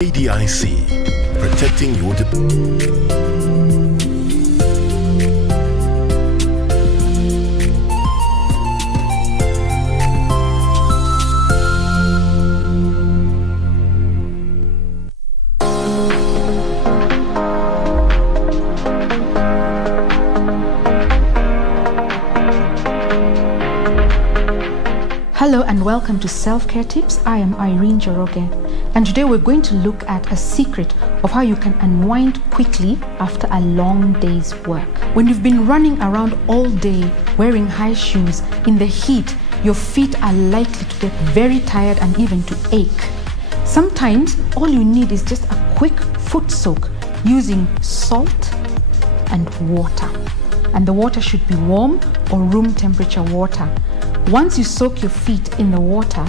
KDIC, protecting your Hello and welcome to Self-Care Tips. I am Irene Joroge, and today we're going to look at a secret of how you can unwind quickly after a long day's work. When you've been running around all day wearing high shoes in the heat, your feet are likely to get very tired and even to ache. Sometimes all you need is just a quick foot soak using salt and water. And the water should be warm or room temperature water. Once you soak your feet in the water,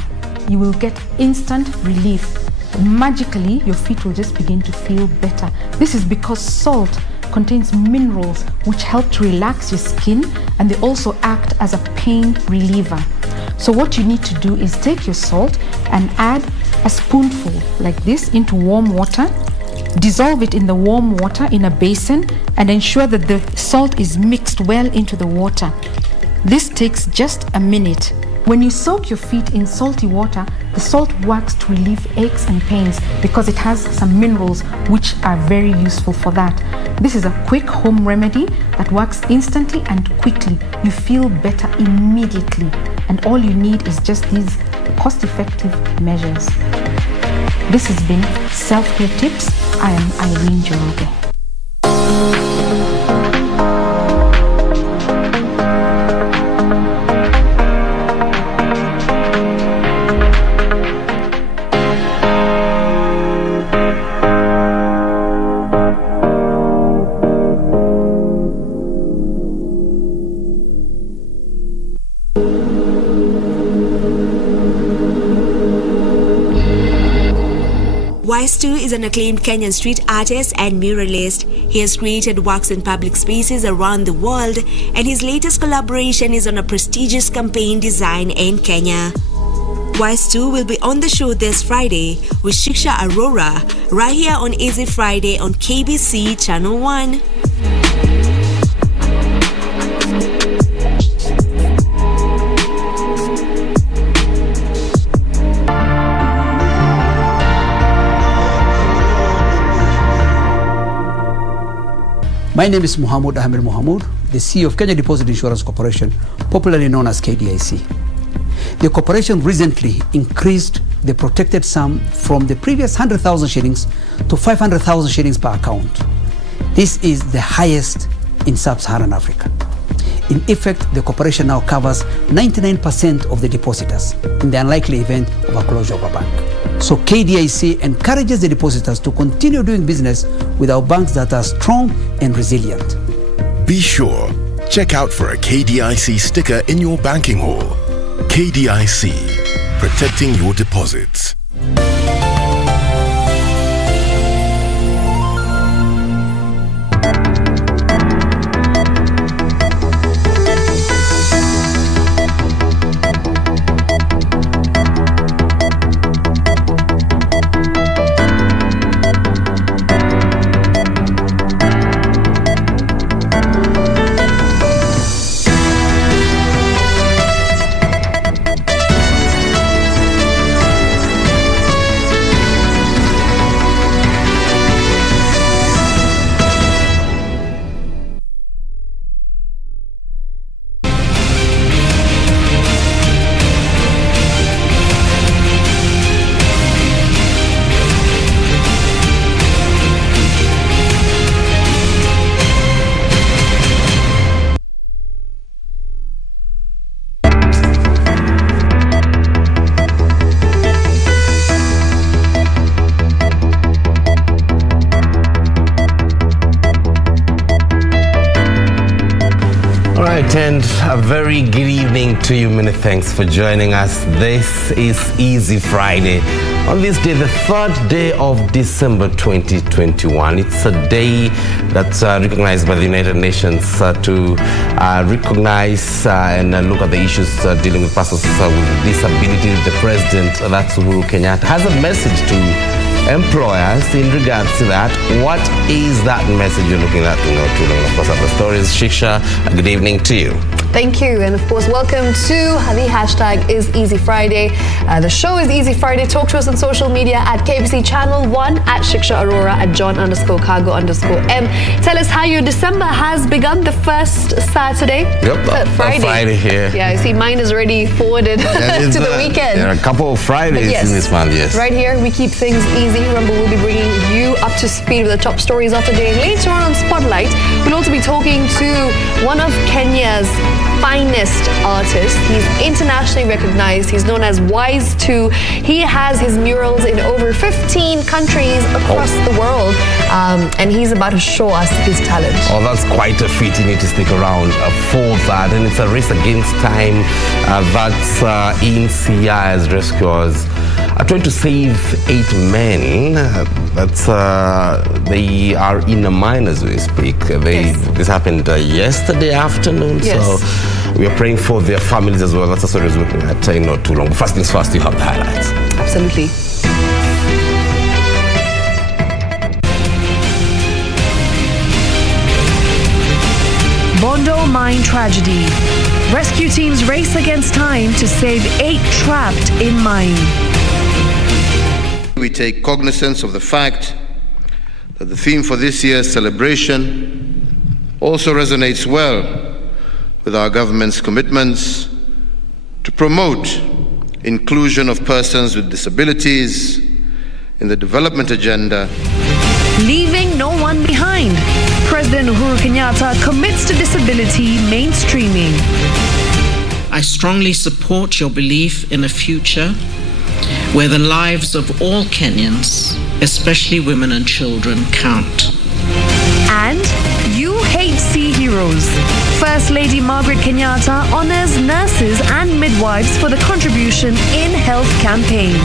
you will get instant relief. Magically, your feet will just begin to feel better. This is because salt contains minerals which help to relax your skin, and they also act as a pain reliever. So what you need to do is take your salt and add a spoonful like this into warm water. Dissolve it in the warm water in a basin and ensure that the salt is mixed well into the water. This takes just a minute. When you soak your feet in salty water, the salt works to relieve aches and pains because it has some minerals which are very useful for that. This is a quick home remedy that works instantly and quickly. You feel better immediately, and all you need is just these cost-effective measures. This has been Self-Care Tips. I am Irene Joroge. Wise2 is an acclaimed Kenyan street artist and muralist. He has created works in public spaces around the world, and his latest collaboration is on a prestigious campaign design in Kenya. Wise2 will be on the show this Friday with Shiksha Arora, right here on Easy Friday on KBC Channel 1. My name is Mohammed Ahmed Mohamud, the CEO of Kenya Deposit Insurance Corporation, popularly known as KDIC. The corporation recently increased the protected sum from the previous 100,000 shillings to 500,000 shillings per account. This is the highest in sub-Saharan Africa. In effect, the corporation now covers 99% of the depositors in the unlikely event of a closure of a bank. So KDIC encourages the depositors to continue doing business with our banks that are strong and resilient. Be sure, check out for a KDIC sticker in your banking hall. KDIC, protecting your deposits. And a very good evening to you. Many thanks for joining us. This is Easy Friday. On this day, the third day of December 2021. It's a day that's recognized by the United Nations to recognize and look at the issues dealing with persons with disabilities. The president, that's Uhuru Kenyatta, has a message to employers in regards to that. What is that message you're looking at? Of course, the story is Shiksha. Good evening to you. Thank you, and of course, welcome to the hashtag is Easy Friday. The show is Easy Friday. Talk to us on social media at KBC Channel 1, at Shiksha Arora, at John_Kago_M. Tell us how your December has begun. The first Saturday, Friday here. Yeah, you see, mine is already forwarded to the weekend. There are a couple of Fridays in this month, yes. Right here, we keep things easy. Remember, we'll be bringing you up to speed with the top stories of the day. Later on Spotlight, we'll also be talking to one of Kenya's finest artists. He's internationally recognized. He's known as Wise2. He has his murals in over 15 countries across the world, and he's about to show us his talent. Oh, that's quite a feat. You need to stick around for that, and it's a race against time. That's INCIA's rescuers are trying to save 8 men. They are in a mine as we speak. This happened yesterday afternoon, so we are praying for their families as well. That's what we're looking at not too long. First things first, you have the highlights. Absolutely. Bondo mine tragedy. Rescue teams race against time to save 8 trapped in mine. We take cognizance of the fact that the theme for this year's celebration also resonates well with our government's commitments to promote inclusion of persons with disabilities in the development agenda. Leaving no one behind. President Uhuru Kenyatta commits to disability mainstreaming. I strongly support your belief in a future where the lives of all Kenyans, especially women and children, count. And you hate sea heroes. First Lady Margaret Kenyatta honors nurses and midwives for the contribution in health campaign.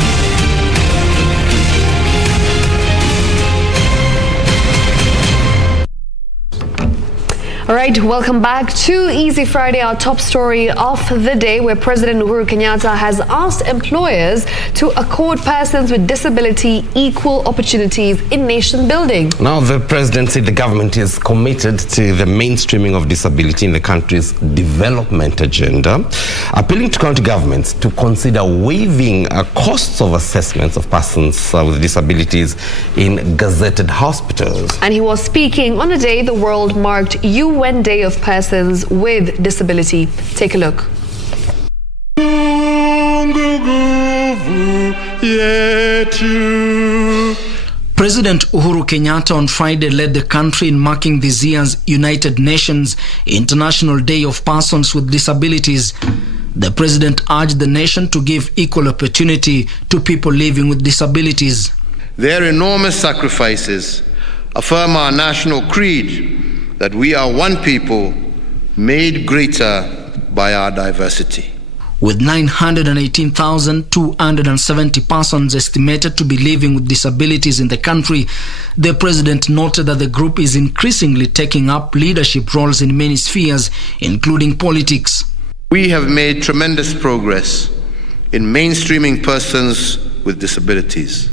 All right, welcome back to Easy Friday, our top story of the day, where President Uhuru Kenyatta has asked employers to accord persons with disability equal opportunities in nation building. Now, the president said the government is committed to the mainstreaming of disability in the country's development agenda, appealing to county governments to consider waiving costs of assessments of persons with disabilities in gazetted hospitals. And he was speaking on a day the world marked UN Day of Persons with Disability. Take a look. President Uhuru Kenyatta on Friday led the country in marking this year's United Nations International Day of Persons with Disabilities. The president urged the nation to give equal opportunity to people living with disabilities. Their enormous sacrifices affirm our national creed that we are one people made greater by our diversity. With 918,270 persons estimated to be living with disabilities in the country, the president noted that the group is increasingly taking up leadership roles in many spheres, including politics. We have made tremendous progress in mainstreaming persons with disabilities,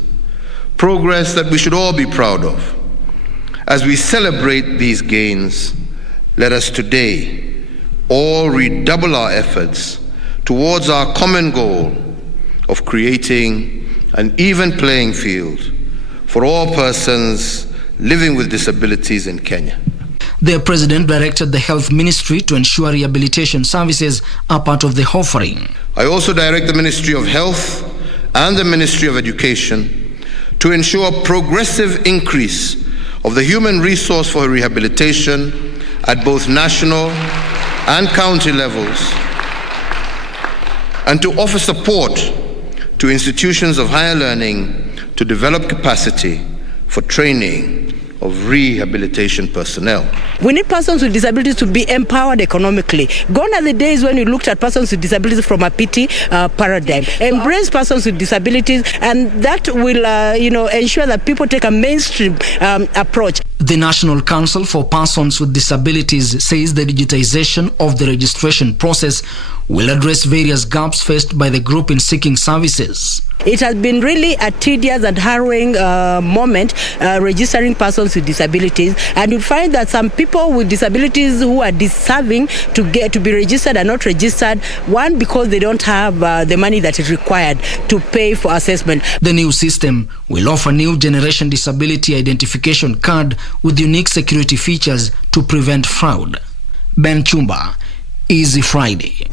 progress that we should all be proud of. As we celebrate these gains, let us today all redouble our efforts towards our common goal of creating an even playing field for all persons living with disabilities in Kenya. The president directed the health ministry to ensure rehabilitation services are part of the offering. I also direct the Ministry of Health and the Ministry of Education to ensure a progressive increase of the human resource for rehabilitation at both national and county levels, and to offer support to institutions of higher learning to develop capacity for training of rehabilitation personnel. We need persons with disabilities to be empowered economically. Gone are the days when we looked at persons with disabilities from a pity paradigm. Embrace persons with disabilities, and that will ensure that people take a mainstream approach. The National Council for Persons with Disabilities says the digitization of the registration process will address various gaps faced by the group in seeking services. It has been really a tedious and harrowing moment registering persons with disabilities, and you'll find that some people with disabilities who are deserving to be registered are not registered. One, because they don't have the money that is required to pay for assessment. The new system will offer new generation disability identification card with unique security features to prevent fraud. Ben Chumba, Easy Friday.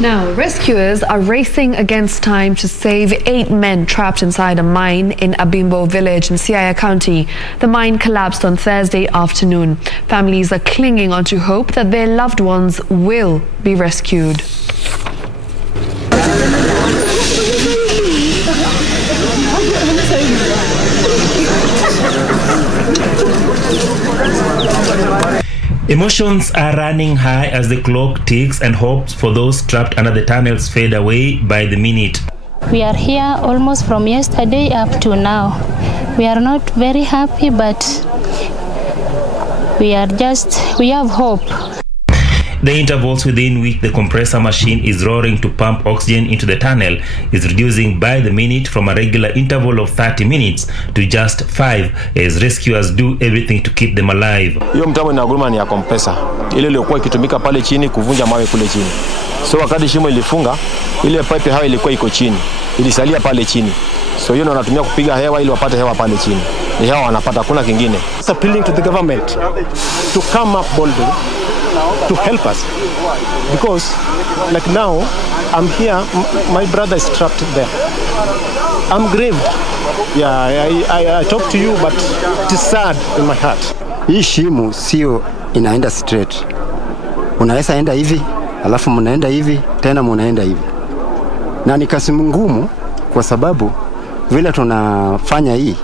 Now, rescuers are racing against time to save 8 men trapped inside a mine in Abimbo village in Siaya County. The mine collapsed on Thursday afternoon. Families are clinging onto hope that their loved ones will be rescued. Emotions are running high as the clock ticks and hopes for those trapped under the tunnels fade away by the minute. We are here almost from yesterday up to now. We are not very happy, but we have hope. The intervals within which the compressor machine is roaring to pump oxygen into the tunnel is reducing by the minute from a regular interval of 30 minutes to just 5 as rescuers do everything to keep them alive. Hiyo mtambo na guruma ni ya compressor. Ile iliyokuwa ikitumika pale chini kuvunja mawe kule chini. So wakati shimo ilifunga, ile pipe hawa ilikuwa iko chini. Ilisalia pale chini. So hiyo wanatumia kupiga hewa ili wapate hewa pale chini. Ni hewa wanapata, kuna kingine. It's appealing to the government to come up boldly to help us, because like now I'm here, my brother is trapped there. I'm grieved. I talk to you, but it is sad in my heart. Hii shimo sio inaenda straight. Unaweza enda hivi, alafu mnaenda hivi, tena mnaenda hivi. Na ni kazi ngumu kwa sababu vile tunafanya hii,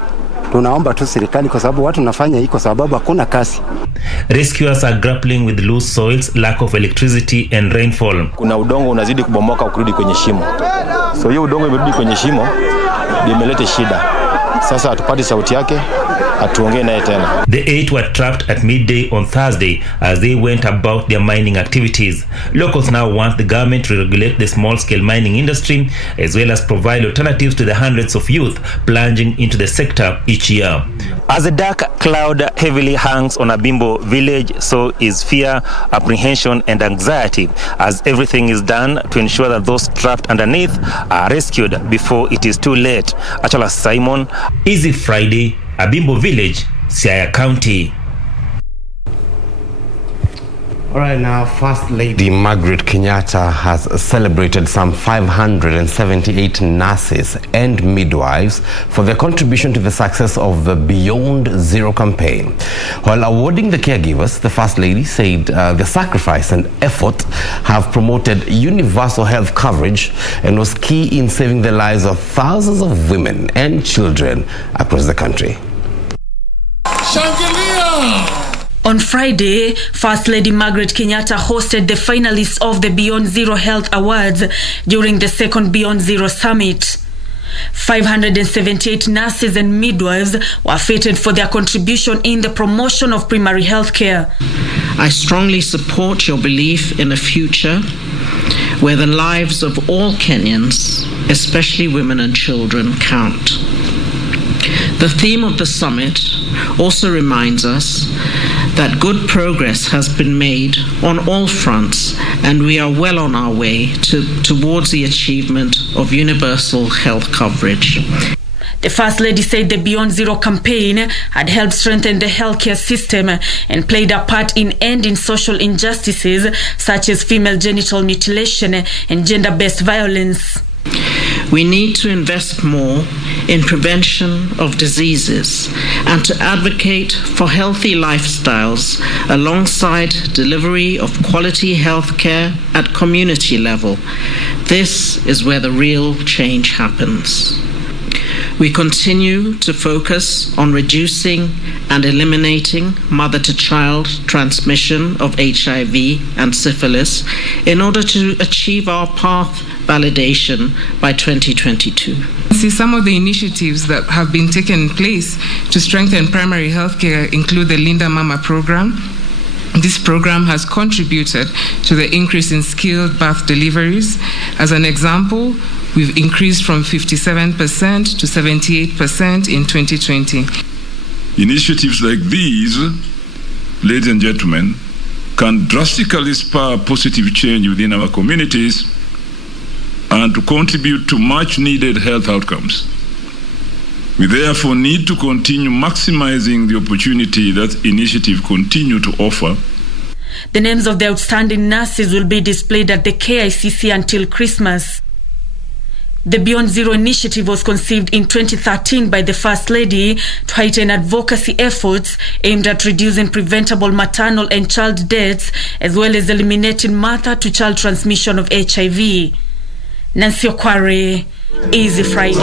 tunaomba tu serikali kwa sababu watu nafanya hii kwa sababu hakuna kazi. Rescuers are grappling with loose soils, lack of electricity and rainfall. Kuna udongo unazidi kubomoka ukirudi kwenye shimo. So hiyo udongo imerudi kwenye shimo, imeleta shida. Sasa hatupati sauti yake, hatuongee naye tena. The 8 were trapped at midday on Thursday as they went about their mining activities. Locals now want the government to regulate the small-scale mining industry as well as provide alternatives to the hundreds of youth plunging into the sector each year. As a dark cloud heavily hangs on Abimbo village, so is fear, apprehension and anxiety as everything is done to ensure that those trapped underneath are rescued before it is too late. Achala Simon, Easy Friday, Abimbo village, Siaya County. All right, now, First Lady Margaret Kenyatta has celebrated some 578 nurses and midwives for their contribution to the success of the Beyond Zero campaign. While awarding the caregivers, the First Lady said the sacrifice and effort have promoted universal health coverage and was key in saving the lives of thousands of women and children across the country. On Friday, First Lady Margaret Kenyatta hosted the finalists of the Beyond Zero Health Awards during the second Beyond Zero Summit. 578 nurses and midwives were feted for their contribution in the promotion of primary health care. I strongly support your belief in a future where the lives of all Kenyans, especially women and children, count. The theme of the summit also reminds us that good progress has been made on all fronts and we are well on our way towards the achievement of universal health coverage. The First Lady said the Beyond Zero campaign had helped strengthen the healthcare system and played a part in ending social injustices such as female genital mutilation and gender-based violence. We need to invest more in prevention of diseases and to advocate for healthy lifestyles alongside delivery of quality health care at community level. This is where the real change happens. We continue to focus on reducing and eliminating mother-to-child transmission of HIV and syphilis in order to achieve our path validation by 2022. Excellency, some of the initiatives that have been taken place to strengthen primary healthcare include the Linda Mama program. This program has contributed to the increase in skilled birth deliveries. As an example, we've increased from 57% to 78% in 2020. Initiatives like these, ladies and gentlemen, can drastically spur positive change within our communities and to contribute to much needed health outcomes. We therefore need to continue maximizing the opportunity that initiative continue to offer. The names of the outstanding nurses will be displayed at the KICC until Christmas. The Beyond Zero initiative was conceived in 2013 by the First Lady to heighten advocacy efforts aimed at reducing preventable maternal and child deaths, as well as eliminating mother-to-child transmission of HIV. Nancy Okware, Easy Friday.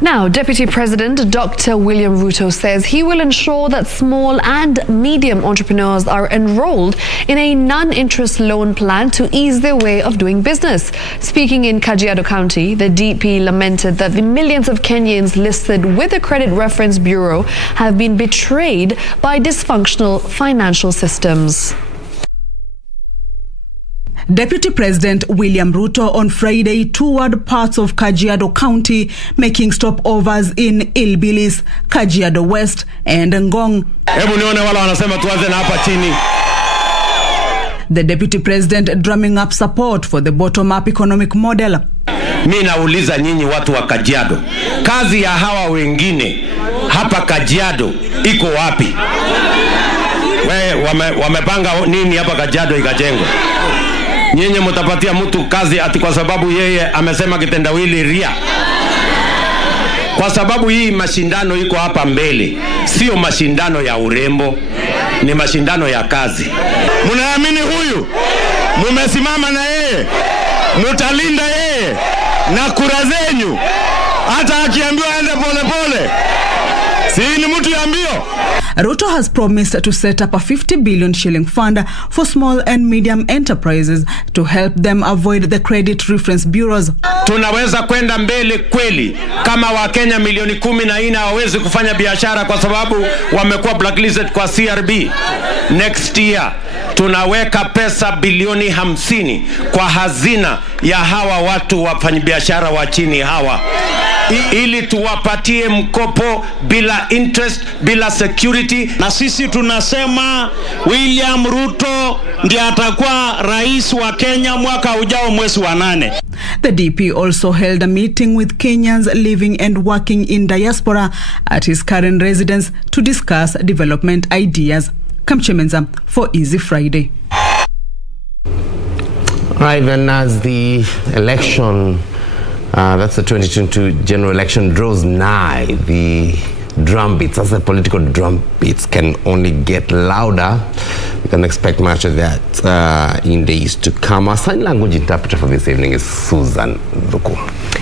Now, Deputy President Dr. William Ruto says he will ensure that small and medium entrepreneurs are enrolled in a non-interest loan plan to ease their way of doing business. Speaking in Kajiado County, the DP lamented that the millions of Kenyans listed with the Credit Reference Bureau have been betrayed by dysfunctional financial systems. Deputy President William Ruto on Friday toured parts of Kajiado County, making stopovers in Ilbilis, Kajiado West and Ngong. The Deputy President drumming up support for the bottom-up economic model. Mimi nauliza nyinyi watu wa Kajiado, kazi ya hawa wengine hapa Kajiado iko wapi? Wamepanga nini hapa Kajiado ikajengwa? Nyinyi mtapatia mtu kazi ati kwa sababu yeye amesema kitendawili ria. Kwa sababu hii mashindano iko hapa mbele, sio mashindano ya urembo, ni mashindano ya kazi. Mnaamini huyu? Mumesimama na yeye, mutalinda yeye na kura zenyu, hata akiambiwa aende pole pole. Si ni mtu ya mbio. Ruto has promised to set up a 50 billion shilling fund for small and medium enterprises to help them avoid the credit reference bureaus. Tunaweza kwenda mbele kweli kama Wakenya milioni 14 hawawezi kufanya biashara kwa sababu wamekuwa blacklisted kwa CRB. Next year tunaweka pesa bilioni 50 kwa hazina ya hawa watu wafanyabiashara wa chini hawa, ili tuwapatie mkopo bila interest, bila security. Na sisi tunasema William Ruto ndiye atakuwa rais wa Kenya mwaka ujao mwezi wa 8. The DP also held a meeting with Kenyans living and working in diaspora at his current residence to discuss development ideas. Kamchemenza for Easy Friday. Right, then as the election, that's the 2022 general election, draws nigh, the drum beats, as the political drum beats can only get louder. We can expect much of that in days to come. Our sign language interpreter for this evening is Susan Ruku.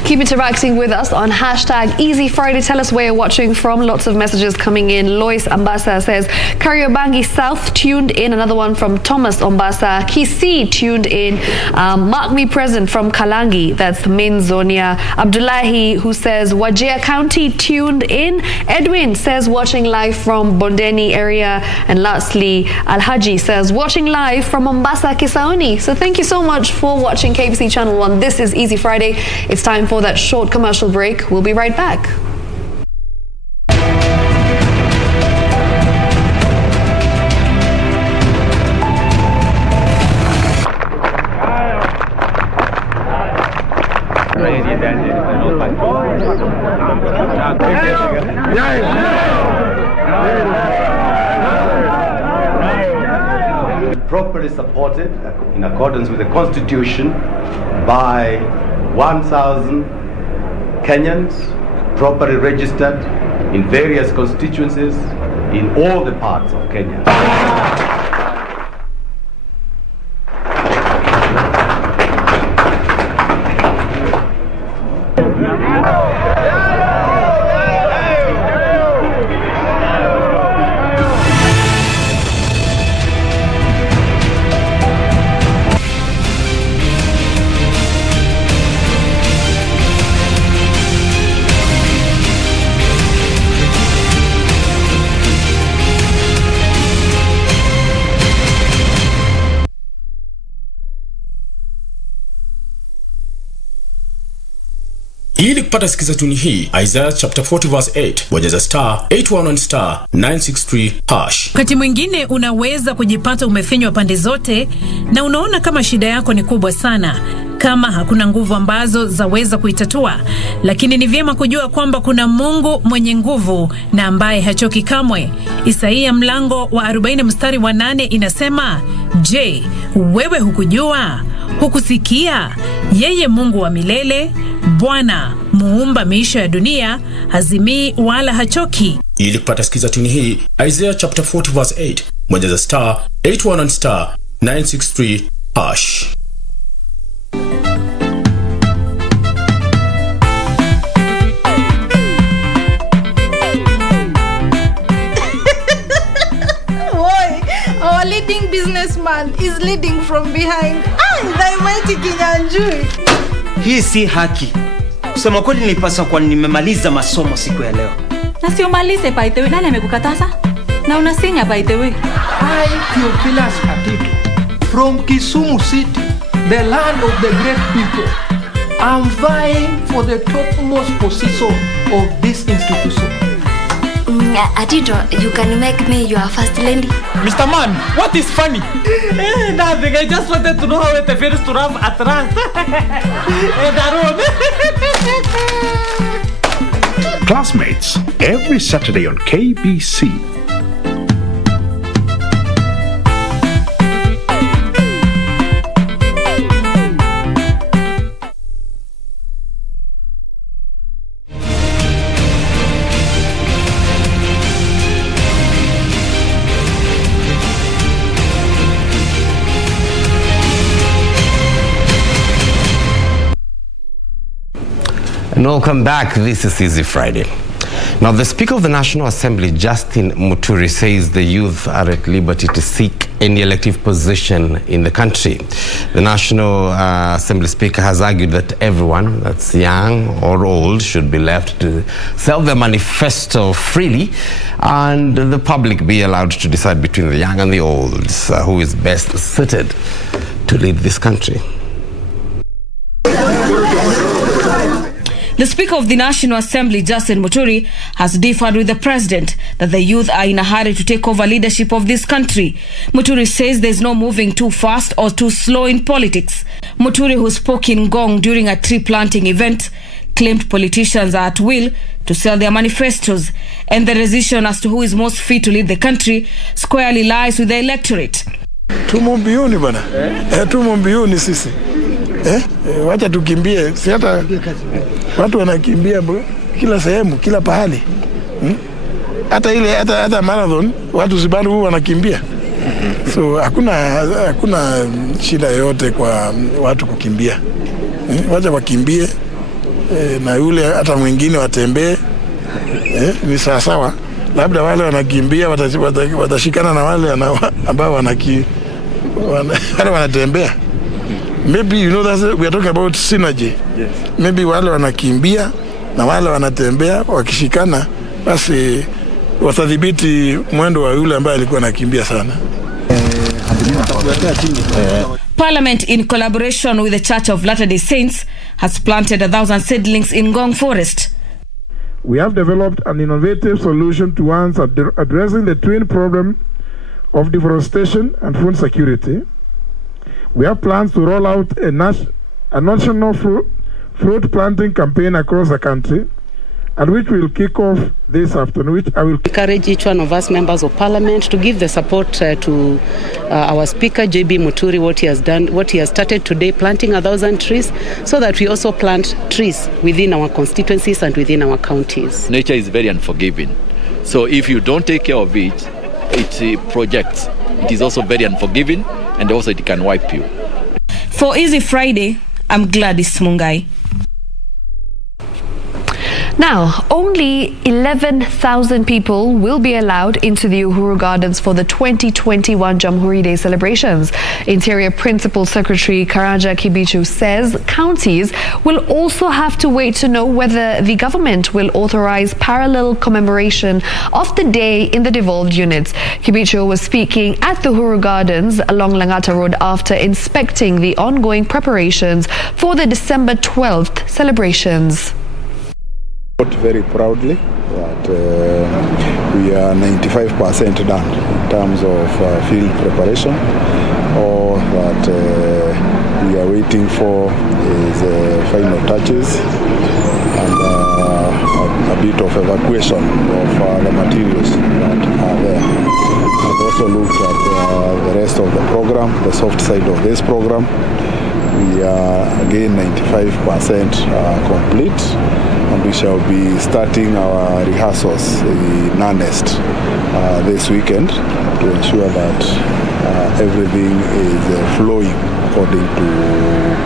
Keep interacting with us on #EasyFriday. Tell us where you're watching from. Lots of messages coming in. Lois Ombasa says, Kariobangi South tuned in. Another one from Thomas Ombasa. Kisii tuned in. Mark me present from Kalangi. That's Main Zonia. Abdullahi, who says, Wajir County tuned in. Edwin says, watching live from Bondeni area. And lastly, Alhaji says, watching live from Mombasa, Kisauni. So thank you so much for watching KBC Channel 1. This is Easy Friday. It's time for that short commercial break. We'll be right back. Properly supported in accordance with the Constitution by 1,000 Kenyans, properly registered in various constituencies in all the parts of Kenya. Ili kupata sikiza tuni hii, Isaiah chapter 40 verse 8, bonyeza *811*963 hash. Wakati mwingine unaweza kujipata umefinywa pande zote na unaona kama shida yako ni kubwa sana, kama hakuna nguvu ambazo zaweza kuitatua, lakini ni vyema kujua kwamba kuna Mungu mwenye nguvu na ambaye hachoki kamwe. Isaia mlango wa 40 mstari wa 8 inasema, je, wewe hukujua? Hukusikia? Yeye Mungu wa milele, Bwana muumba miisho ya dunia, hazimii wala hachoki. Ili kupata sikiza tuni hii, Isaiah chapter 40 verse 8, bonyeza *811*963 hash. Our leading businessman is leading from behind. Daimati Kinyanjui. Hii si haki. Kusema kweli nilipaswa kwa nimemaliza masomo siku ya leo. Na sio malize by the way, nani amekukataza? Na unasinya by the way. I, Theophilus Atito, from Kisumu City, the land of the great people, I'm vying for the topmost position of this institution. Atito, you can make me your first lady. Mr. Man, what is funny? Nothing, I just wanted to know how it feels to have a trust. Classmates, every Saturday on KBC. And welcome back. This is Easy Friday. Now, the Speaker of the National Assembly, Justin Muturi, says the youth are at liberty to seek any elective position in the country. The National Assembly Speaker has argued that everyone that's young or old should be left to sell their manifesto freely, and the public be allowed to decide between the young and the old who is best suited to lead this country. The Speaker of the National Assembly, Justin Muturi, has differed with the President that the youth are in a hurry to take over leadership of this country. Muturi says there's no moving too fast or too slow in politics. Muturi, who spoke in Ngong during a tree planting event, claimed politicians are at will to sell their manifestos, and the decision as to who is most fit to lead the country squarely lies with the electorate. Tumo mbioni bwana. Tumo mbioni sisi. Wacha tukimbie. Si hata watu wanakimbia kila sehemu, kila pahali. Hata ile hata marathon watu zibado huwa wanakimbia. So hakuna shida yoyote kwa watu kukimbia. Wacha wakimbie na yule hata mwingine watembee. Ni sawa. Labda wale wanakimbia watashikana na wale ambao wanatembea. Maybe we are talking about synergy. Yes. Maybe wale wanakimbia na wale wanatembea wakishikana, basi watadhibiti mwendo wa yule ambaye alikuwa anakimbia sana. Parliament, in collaboration with the Church of Latter-day Saints, has planted 1,000 seedlings in Ngong Forest. We have developed an innovative solution to addressing the twin problem of deforestation and food security. We have plans to roll out a national fruit planting campaign across the country, and which will kick off this afternoon, which I will encourage each one of us members of Parliament to give the support to our Speaker, JB Muturi, what he has done, what he has started today, planting 1,000 trees, so that we also plant trees within our constituencies and within our counties. Nature is very unforgiving. So if you don't take care of it, it projects. It is also very unforgiving, and also it can wipe you. For Easy Friday, I'm Gladys Mungai. Now, only 11,000 people will be allowed into the Uhuru Gardens for the 2021 Jamhuri Day celebrations. Interior Principal Secretary Karaja Kibichu says counties will also have to wait to know whether the government will authorize parallel commemoration of the day in the devolved units. Kibichu was speaking at the Uhuru Gardens along Langata Road after inspecting the ongoing preparations for the December 12th celebrations. Very proudly that we are 95% done in terms of field preparation. All that we are waiting for is final touches and a bit of evacuation of the materials that are there. I've also looked at the rest of the program, the soft side of this program. We are again 95% complete, and we shall be starting our rehearsals in earnest this weekend to ensure that everything is flowing according to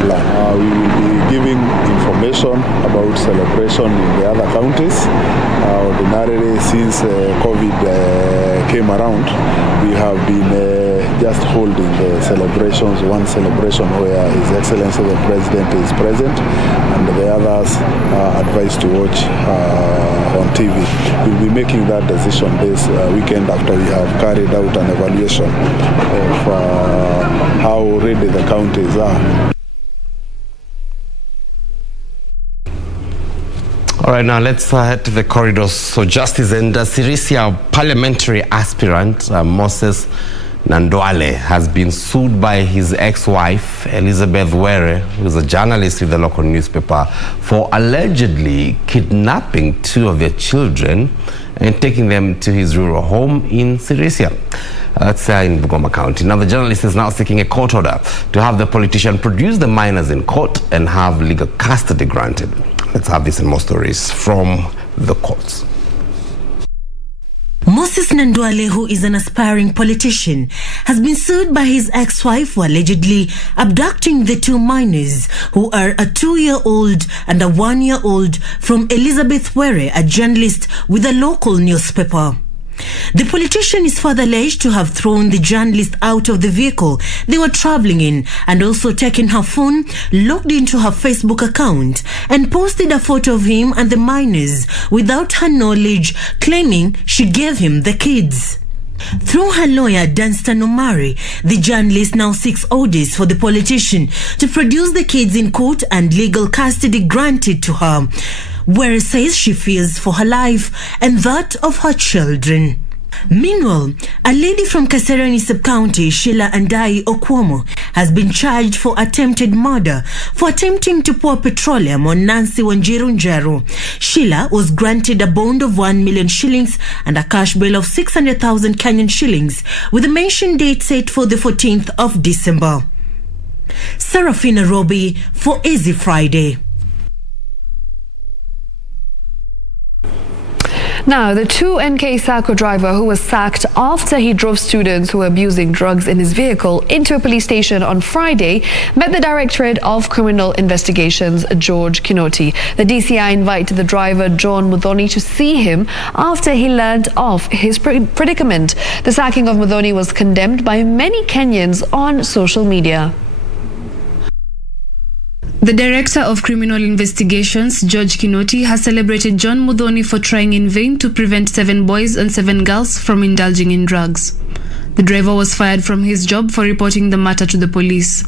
plan. We will be giving information about celebration in the other counties. Ordinarily, since COVID came around, we have been just holding the celebrations, one celebration where His Excellency the President is present and the others are advised to watch on TV. We'll be making that decision this weekend after we have carried out an evaluation of how ready the counties are. All right, now let's head to the corridors. So Justice and Sirisia parliamentary aspirant Moses Nandwale has been sued by his ex-wife Elizabeth Were, who is a journalist with the local newspaper, for allegedly kidnapping two of their children and taking them to his rural home in Sirisia. That's in Bungoma County. Now the journalist is now seeking a court order to have the politician produce the minors in court and have legal custody granted. Let's have this and more stories from the courts. Moses Nandwale, who is an aspiring politician, has been sued by his ex-wife for allegedly abducting the two minors, who are a 2-year-old and a 1-year-old, from Elizabeth Were, a journalist with a local newspaper. The politician is further alleged to have thrown the journalist out of the vehicle they were traveling in and also taken her phone, logged into her Facebook account and posted a photo of him and the minors without her knowledge, claiming she gave him the kids. Through her lawyer, Danstan Omari, the journalist now seeks orders for the politician to produce the kids in court and legal custody granted to her, where it says she fears for her life and that of her children. Meanwhile, a lady from Kasarani Sub-County, Sheila Andai Okwomo, has been charged for attempted murder for attempting to pour petroleum on Nancy Wanjiru Njeru. Sheila was granted a bond of 1 million shillings and a cash bail of 600,000 Kenyan shillings, with a mention date set for the 14th of December. Serafina Robi for Easy Friday. Now, the 2NK Sacco driver who was sacked after he drove students who were abusing drugs in his vehicle into a police station on Friday met the Directorate of Criminal Investigations, George Kinoti. The DCI invited the driver, John Muthoni, to see him after he learned of his predicament. The sacking of Muthoni was condemned by many Kenyans on social media. The Director of Criminal Investigations, George Kinoti, has celebrated John Muthoni for trying in vain to prevent 7 boys and 7 girls from indulging in drugs. The driver was fired from his job for reporting the matter to the police.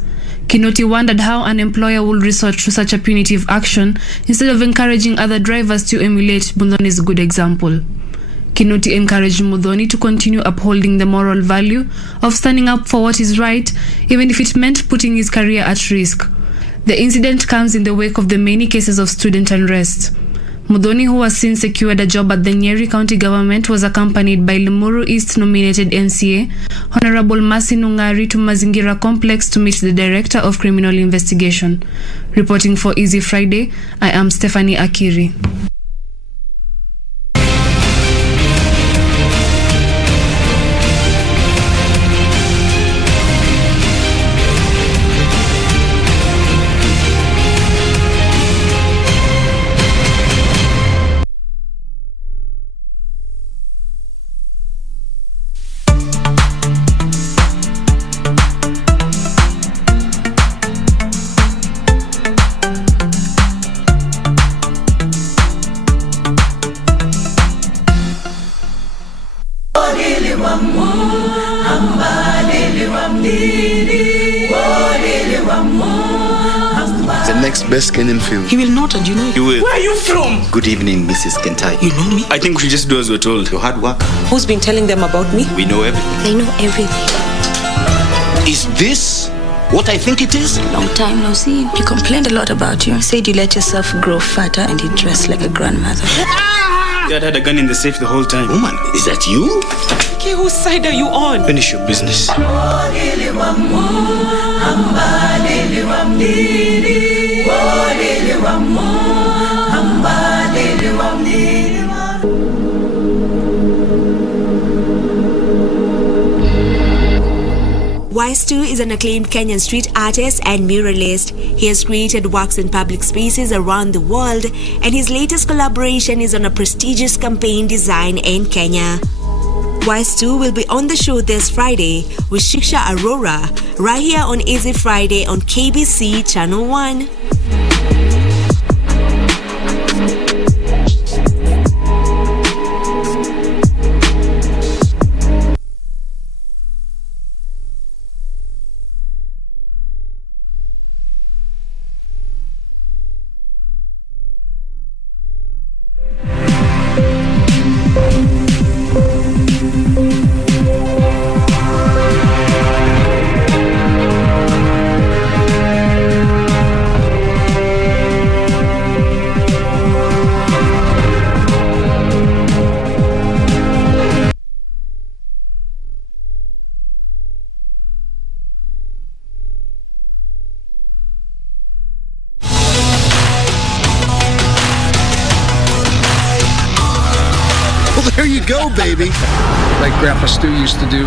Kinoti wondered how an employer would resort to such a punitive action instead of encouraging other drivers to emulate Muthoni's good example. Kinoti encouraged Muthoni to continue upholding the moral value of standing up for what is right, even if it meant putting his career at risk. The incident comes in the wake of the many cases of student unrest. Muthoni, who has since secured a job at the Nyeri County Government, was accompanied by Limuru East nominated MCA, Honorable Mercy Nungari, to Mazingira Complex to meet the Director of Criminal Investigation. Reporting for Easy Friday, I am Stephanie Akiri. best Kenyan film. He will not, and you know. You will. Where are you from? Good evening, Mrs. Kentai. You know me? I think we should just do as we're told. You're hard work. Who's been telling them about me? We know everything. They know everything. Is this what I think it is? Long time no see. You complained a lot about you. Said you let yourself grow fatter and you dress like a grandmother. Dad had a gun in the safe the whole time. Woman, is that you? Okay, whose side are you on? Finish your business. Wise2 is an acclaimed Kenyan street artist and muralist. He has created works in public spaces around the world, and his latest collaboration is on a prestigious campaign design in Kenya. Wise2 will be on the show this Friday with Shiksha Arora, right here on Easy Friday on KBC Channel 1. There you go, baby. Like Grandpa Stu used to do,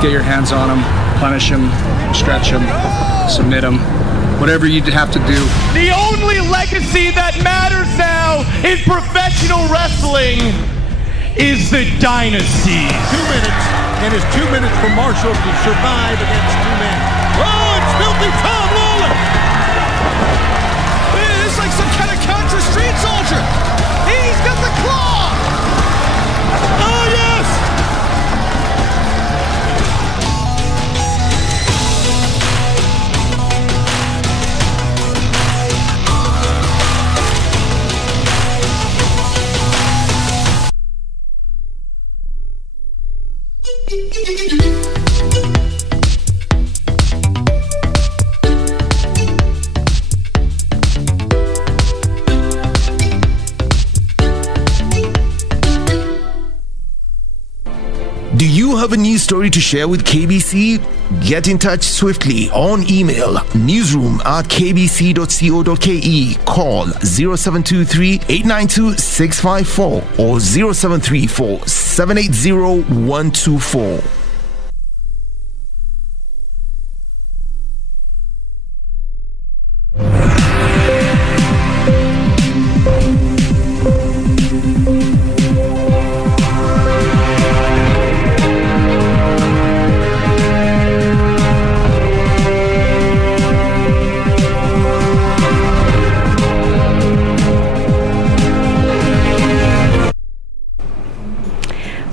get your hands on them, punish them, stretch them, submit them, whatever you'd have to do. The only legacy that matters now in professional wrestling is the dynasty. 2 minutes, and it's 2 minutes for Marshall to survive against two men. Oh, it's filthy Tom Lawler! It's like some kind of Contra street soldier. He's got the claw. Oh, yes! Do you have a news story to share with KBC? Get in touch swiftly on email newsroom@kbc.co.ke, call 0723 892 654 or 0734 780 124.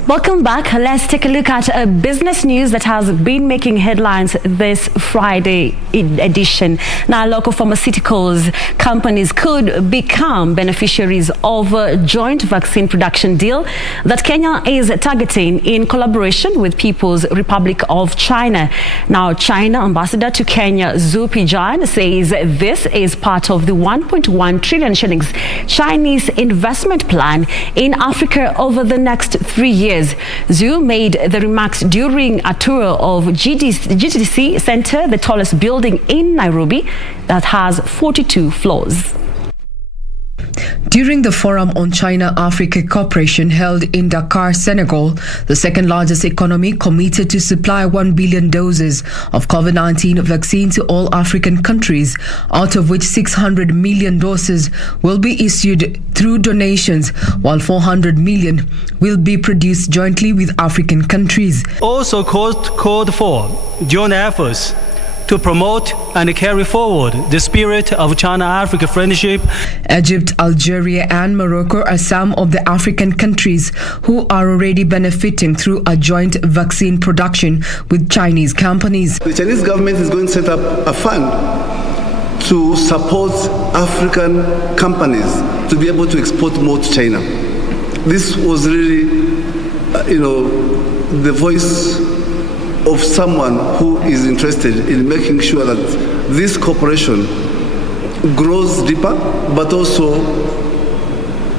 Welcome back. Let's take a look at business news that has been making headlines this Friday edition. Now, local pharmaceuticals companies could become beneficiaries of a joint vaccine production deal that Kenya is targeting in collaboration with People's Republic of China. Now, China ambassador to Kenya, Zhu Pijan, says this is part of the 1.1 trillion shillings Chinese investment plan in Africa over the next 3 years. Zhu made the remarks during a tour of GTC Center, the tallest building in Nairobi that has 42 floors. During the Forum on China-Africa Cooperation held in Dakar, Senegal, the second largest economy committed to supply 1 billion doses of COVID-19 vaccine to all African countries, out of which 600 million doses will be issued through donations, while 400 million will be produced jointly with African countries. Also called for joint efforts to promote and carry forward the spirit of China-Africa friendship. Egypt, Algeria and Morocco are some of the African countries who are already benefiting through a joint vaccine production with Chinese companies. The Chinese government is going to set up a fund to support African companies to be able to export more to China. This was really, the voice of someone who is interested in making sure that this cooperation grows deeper, but also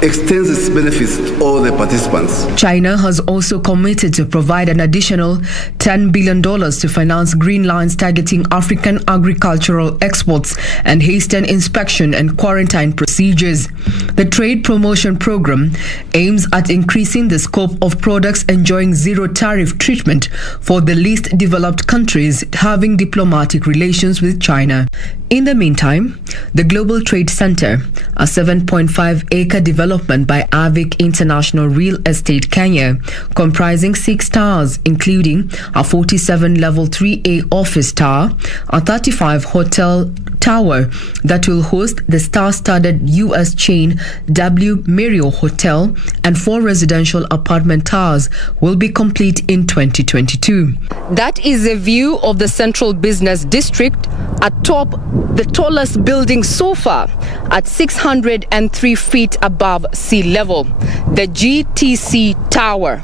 extends its benefits to all the participants. China has also committed to provide an additional $10 billion to finance green lines targeting African agricultural exports and hasten inspection and quarantine procedures. The trade promotion program aims at increasing the scope of products enjoying zero tariff treatment for the least developed countries having diplomatic relations with China. In the meantime, the Global Trade Center, a 7.5-acre development by Avic International Real Estate Kenya, comprising 6 towers, including a 47-level 3A office tower, a 35-hotel tower that will host the star-studded U.S. chain W Marriott Hotel, and 4 residential apartment towers will be complete in 2022. That is a view of the Central Business District atop the tallest building so far at 603 feet above sea level, the GTC Tower.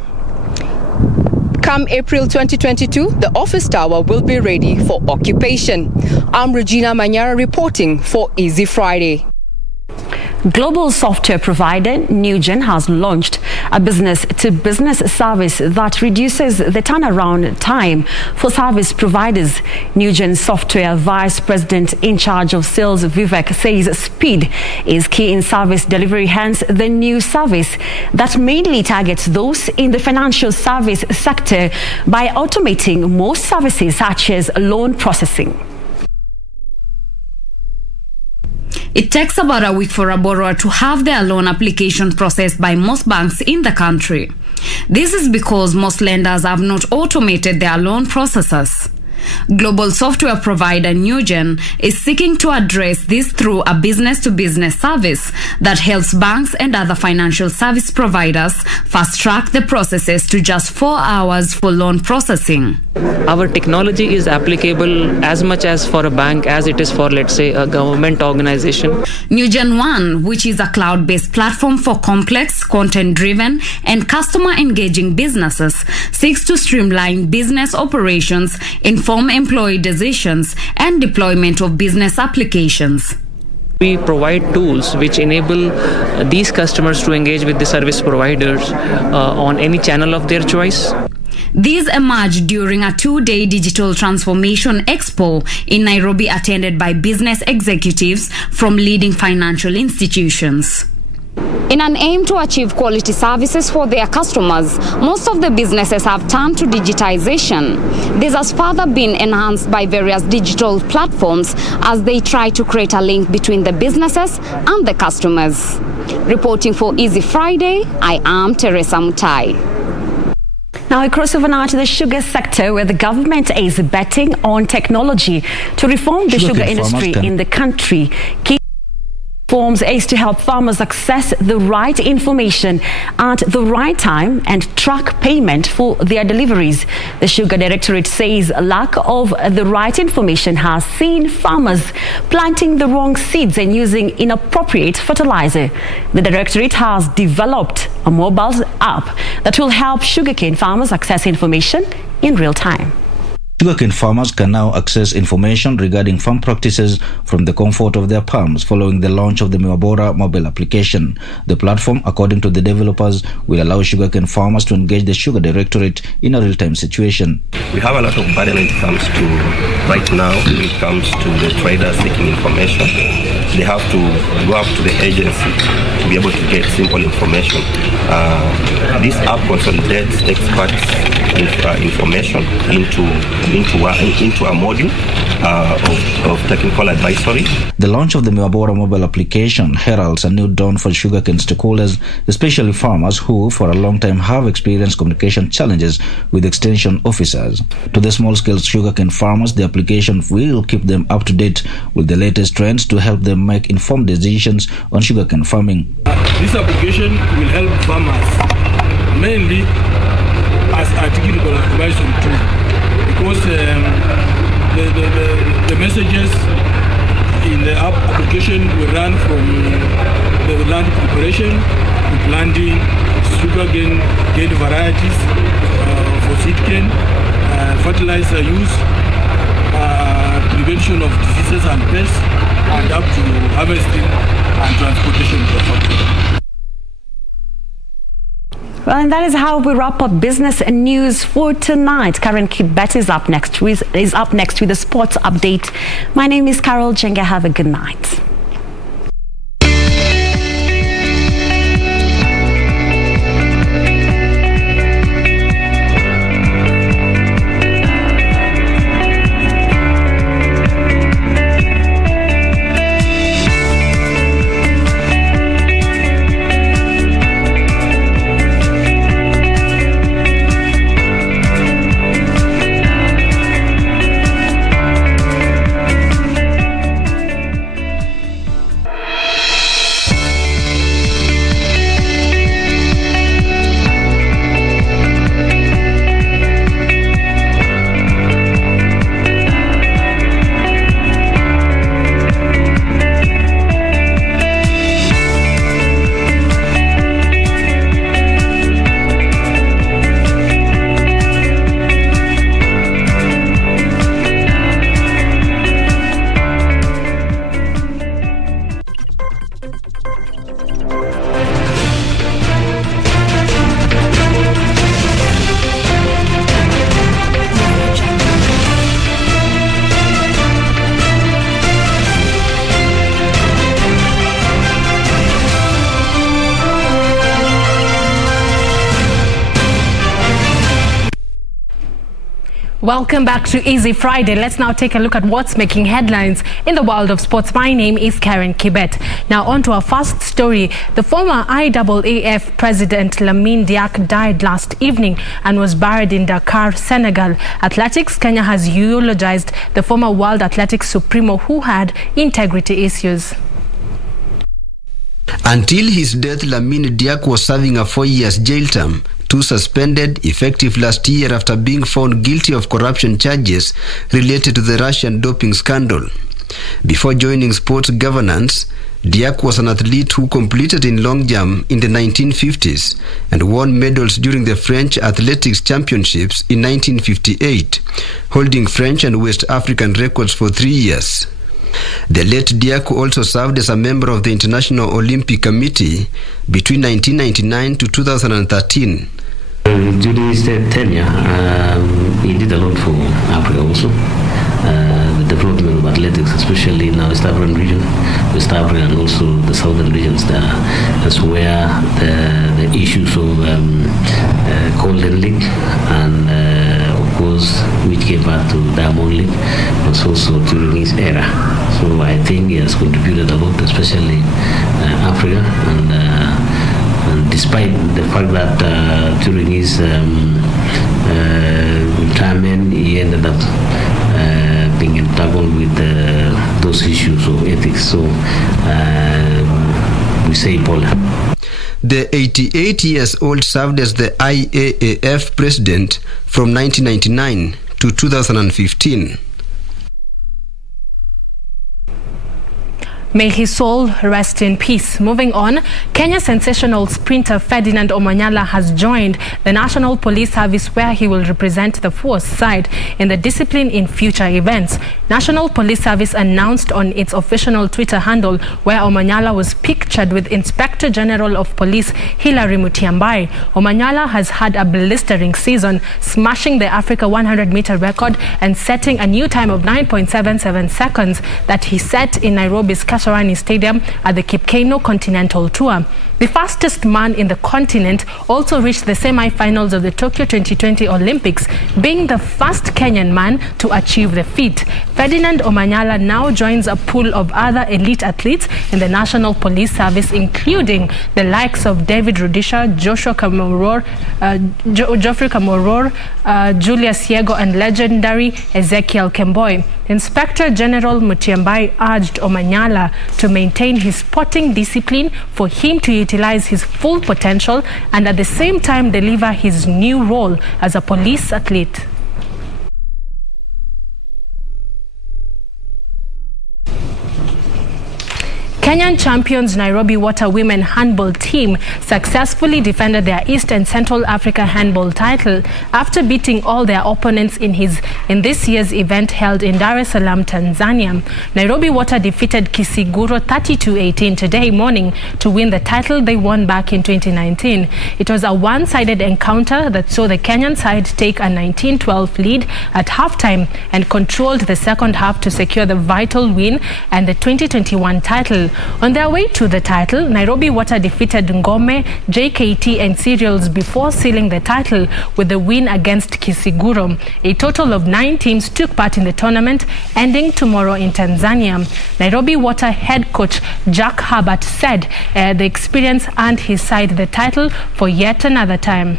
Come April 2022, the office tower will be ready for occupation. I'm Regina Manyara reporting for Easy Friday. Global software provider Newgen has launched a business-to-business service that reduces the turnaround time for service providers. Newgen Software Vice President in charge of sales Vivek says speed is key in service delivery, hence the new service that mainly targets those in the financial service sector by automating most services such as loan processing. It takes about a week for a borrower to have their loan application processed by most banks in the country. This is because most lenders have not automated their loan processes. Global software provider Newgen is seeking to address this through a business-to-business service that helps banks and other financial service providers fast-track the processes to just 4 hours for loan processing. Our technology is applicable as much as for a bank as it is for, let's say, a government organization. Newgen One, which is a cloud-based platform for complex, content-driven, and customer-engaging businesses, seeks to streamline business operations, inform employee decisions, and deployment of business applications. We provide tools which enable these customers to engage with the service providers on any channel of their choice. These emerged during a 2-day digital transformation expo in Nairobi attended by business executives from leading financial institutions. In an aim to achieve quality services for their customers, most of the businesses have turned to digitization. This has further been enhanced by various digital platforms as they try to create a link between the businesses and the customers. Reporting for Easy Friday, I am Teresa Mutai. Now, a crossover now to the sugar sector, where the government is betting on technology to reform the sugar industry in the country. Forms aims to help farmers access the right information at the right time and track payment for their deliveries. The Sugar Directorate says lack of the right information has seen farmers planting the wrong seeds and using inappropriate fertilizer. The Directorate has developed a mobile app that will help sugarcane farmers access information in real time. Sugarcane farmers can now access information regarding farm practices from the comfort of their palms following the launch of the Miwabora mobile application. The platform, according to the developers, will allow sugarcane farmers to engage the Sugar Directorate in a real-time situation. We have a lot of burden when it comes to, right now, when it comes to the traders seeking information. They have to go up to the agency to be able to get simple information. This app consolidates experts' information into a module of technical advisory. The launch of the Miwabora mobile application heralds a new dawn for sugarcane stakeholders, especially farmers who for a long time have experienced communication challenges with extension officers. To the small-scale sugarcane farmers, the application will keep them up to date with the latest trends to help them make informed decisions on sugarcane farming. This application will help farmers mainly as a technical advisory tool, because the messages In the application, we run from the land preparation to planting sugarcane varieties for seed cane, fertilizer use, prevention of diseases and pests, and up to harvesting and transportation to the factory. Well, and that is how we wrap up business and news for tonight. Karen Kibet is up next with the sports update. My name is Carol Jenga. Have a good night. Welcome back to Easy Friday. Let's now take a look at what's making headlines in the world of sports. My name is Karen Kibet. Now on to our first story. The former IAAF president Lamine Diack died last evening and was buried in Dakar, Senegal. Athletics Kenya has eulogized the former World Athletics Supremo who had integrity issues. Until his death, Lamine Diack was serving a 4-year jail term, 2 suspended, effective last year after being found guilty of corruption charges related to the Russian doping scandal. Before joining sports governance, Diack was an athlete who competed in long jump in the 1950s and won medals during the French Athletics Championships in 1958, holding French and West African records for 3 years. The late Diack also served as a member of the International Olympic Committee between 1999 to 2013. During his tenure, he did a lot for Africa also. The development of athletics, especially in our West African region, West Africa and also the southern regions, that's where the issues of Golden League and of course which gave birth to Diamond League was also during his era. So I think he has contributed a lot, especially Africa, and despite the fact that during his retirement he ended up being entangled with those issues of ethics. So we say Paul. The 88-year-old served as the IAAF president from 1999 to 2015. May his soul rest in peace. Moving on, Kenya's sensational sprinter Ferdinand Omanyala has joined the National Police Service, where he will represent the force side in the discipline in future events. National Police Service announced on its official Twitter handle, where Omanyala was pictured with Inspector General of Police Hilary Mutyambai. Omanyala has had a blistering season, smashing the Africa 100-meter record and setting a new time of 9.77 seconds that he set in Nairobi's Kasarani Stadium at the Kipkeino Continental Tour. The fastest man in the continent also reached the semi-finals of the Tokyo 2020 Olympics, being the first Kenyan man to achieve the feat. Ferdinand Omanyala now joins a pool of other elite athletes in the National Police Service, including the likes of David Rudisha, Geoffrey Kamworor, Julius Yego, and legendary Ezekiel Kemboi. Inspector General Mutyambai urged Omanyala to maintain his sporting discipline for him to utilize his full potential and at the same time deliver his new role as a police athlete. Kenyan champions Nairobi Water women handball team successfully defended their East and Central Africa handball title after beating all their opponents in this year's event held in Dar es Salaam, Tanzania. Nairobi Water defeated Kisiguro 32-18 today morning to win the title they won back in 2019. It was a one-sided encounter that saw the Kenyan side take a 19-12 lead at halftime and controlled the second half to secure the vital win and the 2021 title. On their way to the title, Nairobi Water defeated Ngome, JKT and Cereals before sealing the title with the win against Kisiguro. A total of 9 teams took part in the tournament, ending tomorrow in Tanzania. Nairobi Water head coach Jack Herbert said the experience earned his side the title for yet another time.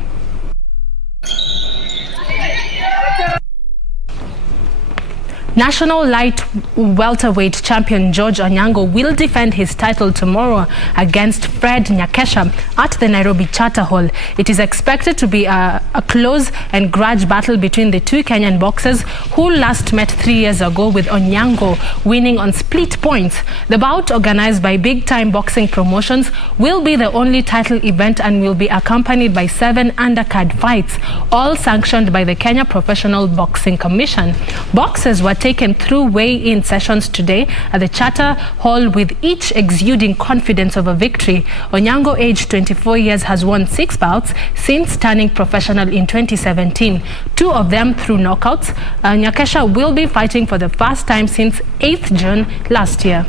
National light welterweight champion George Onyango will defend his title tomorrow against Fred Nyakesha at the Nairobi Charter Hall. It is expected to be a close and grudge battle between the two Kenyan boxers who last met 3 years ago, with Onyango winning on split points. The bout, organized by Big Time Boxing Promotions, will be the only title event and will be accompanied by 7 undercard fights, all sanctioned by the Kenya Professional Boxing Commission. Boxers were taken through weigh-in sessions today at the Charter Hall, with each exuding confidence of a victory. Onyango, aged 24 years, has won 6 bouts since turning professional in 2017, 2 of them through knockouts. Nyakesha will be fighting for the first time since 8th June last year.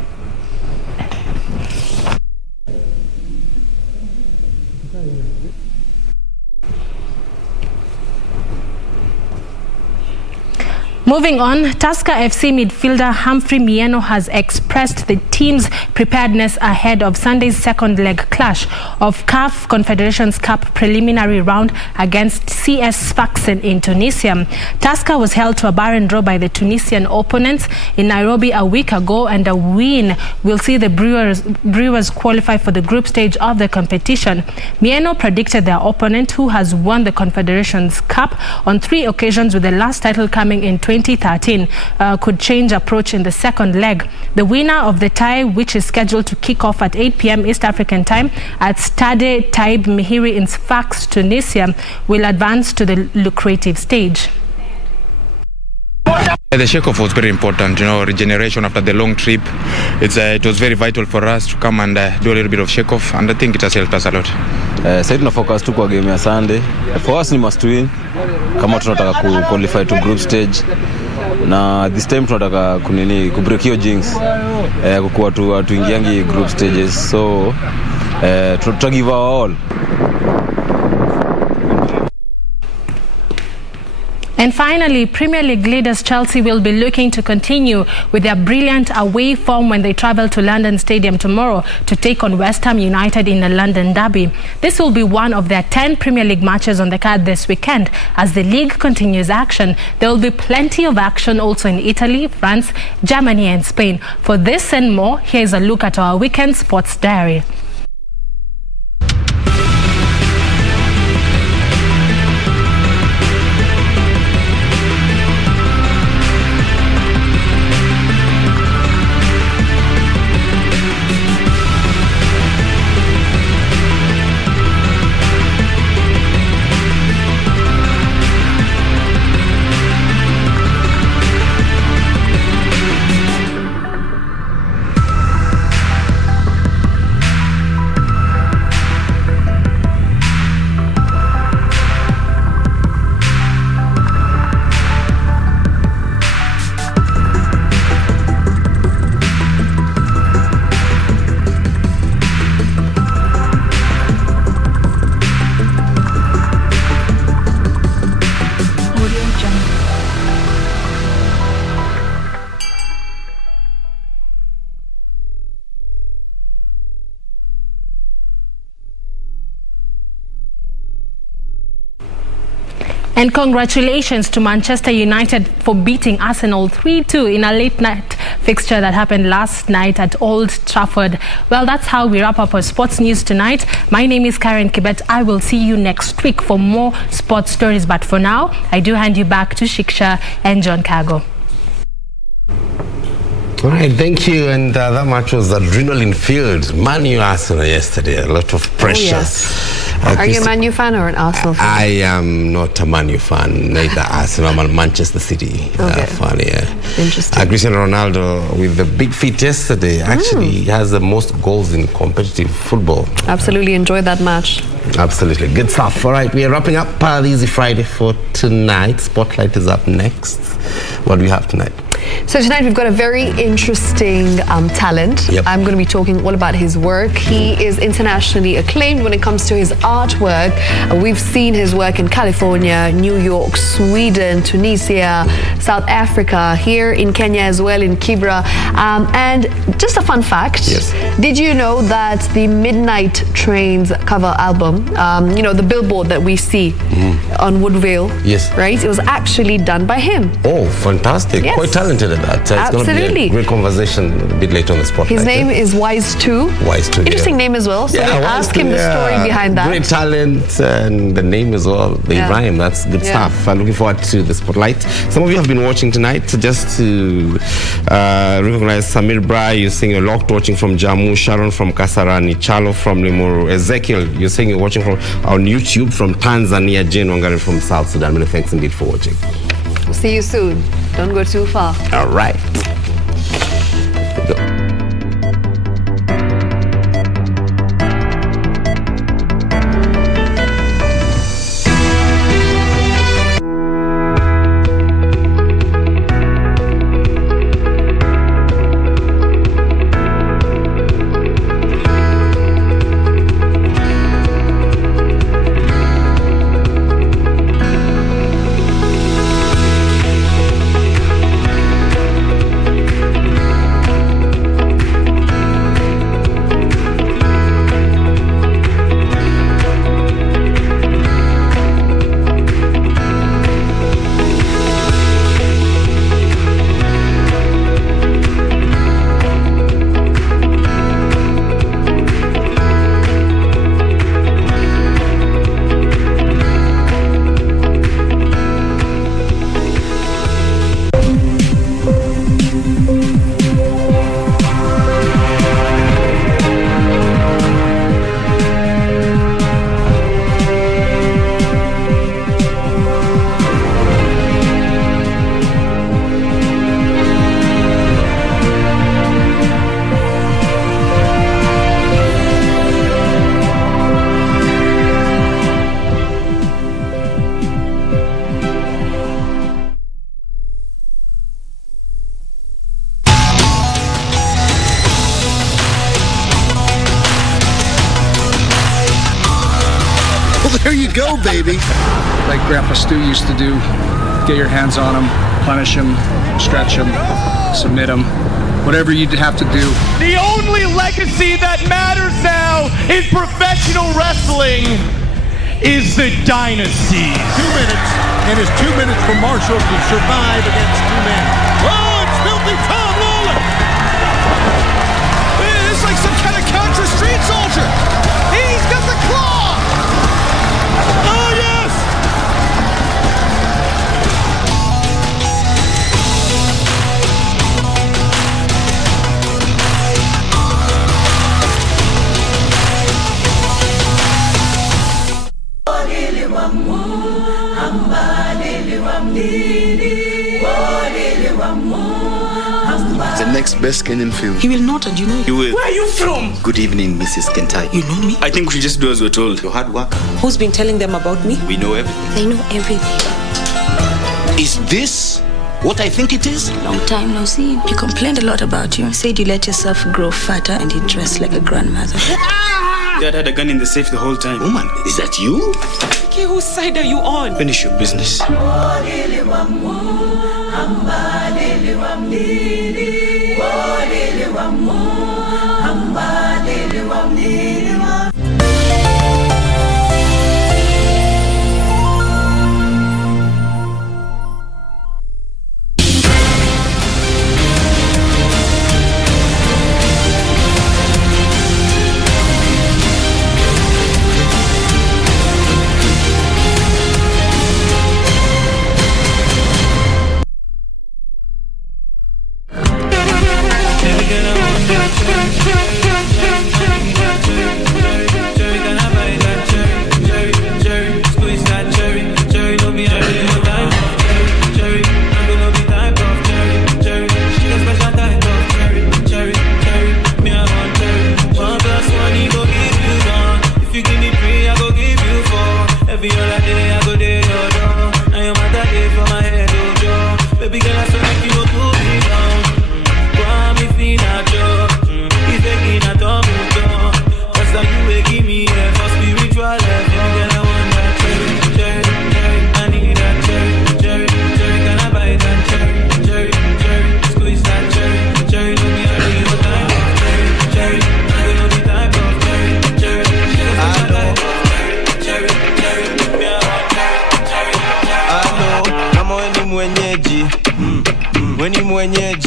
Moving on, Tusker FC midfielder Humphrey Mieno has expressed the team's preparedness ahead of Sunday's second leg clash of CAF Confederations Cup preliminary round against CS Sfaxien in Tunisia. Tusker was held to a barren draw by the Tunisian opponents in Nairobi a week ago, and a win will see the Brewers qualify for the group stage of the competition. Mieno predicted their opponent, who has won the Confederations Cup on 3 occasions, with the last title coming in 2013, could change approach in the second leg. The winner of the tie, which is scheduled to kick off at 8 p.m. East African time at Stade Taib Mihiri in Sfax, Tunisia, will advance to the lucrative stage. The shake-off was very important, regeneration after the long trip. It was very vital for us to come and do a little bit of shake-off, and I think it has helped us a lot. Sasa tuna focus tu kwa game ya Sunday. For us ni must win kama tunataka ku qualify to group stage, na this time tunataka ku break hiyo jinx kwa tuingiangi group stages, so tuta give our all. And finally, Premier League leaders Chelsea will be looking to continue with their brilliant away form when they travel to London Stadium tomorrow to take on West Ham United in a London derby. This will be one of their 10 Premier League matches on the card this weekend as the league continues action. There will be plenty of action also in Italy, France, Germany and Spain. For this and more, here's a look at our weekend sports diary. And congratulations to Manchester United for beating Arsenal 3-2 in a late night fixture that happened last night at Old Trafford. Well, that's how we wrap up our sports news tonight. My name is Karen Kibet. I will see you next week for more sports stories. But for now, I do hand you back to Shiksha and John Kago. All right, thank you. And that match was adrenaline-filled. Man U Arsenal yesterday, a lot of pressure. Oh, yes. Are you a Man U fan or an Arsenal fan? I am not a Man U fan, neither Arsenal. I'm a Manchester City fan, yeah. Interesting. Cristiano Ronaldo, with the big feat yesterday, actually he has the most goals in competitive football. Absolutely enjoyed that match. Absolutely. Good stuff. All right, we are wrapping up Easy Friday for tonight. Spotlight is up next. What do we have tonight? So tonight we've got a very interesting talent. Yep. I'm going to be talking all about his work. He is internationally acclaimed when it comes to his artwork. We've seen his work in California, New York, Sweden, Tunisia, South Africa, here in Kenya as well, in Kibra. And just a fun fact. Yes. Did you know that the Midnight Trains cover album, you know, the billboard that we see on Woodvale, yes, right? It was actually done by him. Oh, fantastic. Yes. Quite talented at that. It's going to be a great conversation a bit later on the Spotlight. His name is Wise2. Wise2, interesting name as well. So we'll ask him the story behind that. Great talent, and the name as well. They rhyme. That's good stuff. I'm looking forward to the Spotlight. Some of you have been watching tonight. Just to recognize Samir Brai, you're saying you're locked watching from Jammu, Sharon from Kasarani, Chalo from Limuru, Ezekiel, you're saying you're watching from on YouTube from Tanzania, Jane Wangari from South Sudan. Many thanks indeed for watching. We'll see you soon. Don't go too far. All right. There you go, baby. Like Grandpa Stu used to do, get your hands on them, punish them, stretch them, submit them, whatever you'd have to do. The only legacy that matters now in professional wrestling is the dynasty. 2 minutes, and it's 2 minutes for Marshall to survive against two men. Oh, it's filthy Tom Lawler! It's like some kind of counter street soldier. He's got the claw. Oh, yes! The next best Kenyan film. He will not, and you know it. He will. Where are you from? Good evening, Mrs. Kentai. You know me? I think we should just do as we're told. Your hard work. Who's been telling them about me? We know everything. They know everything. Is this what I think it is? Long time no see. You complained a lot about you. Said you let yourself grow fatter and you dress like a grandmother. Dad had a gun in the safe the whole time. Woman, is that you? Okay, whose side are you on? Finish your business.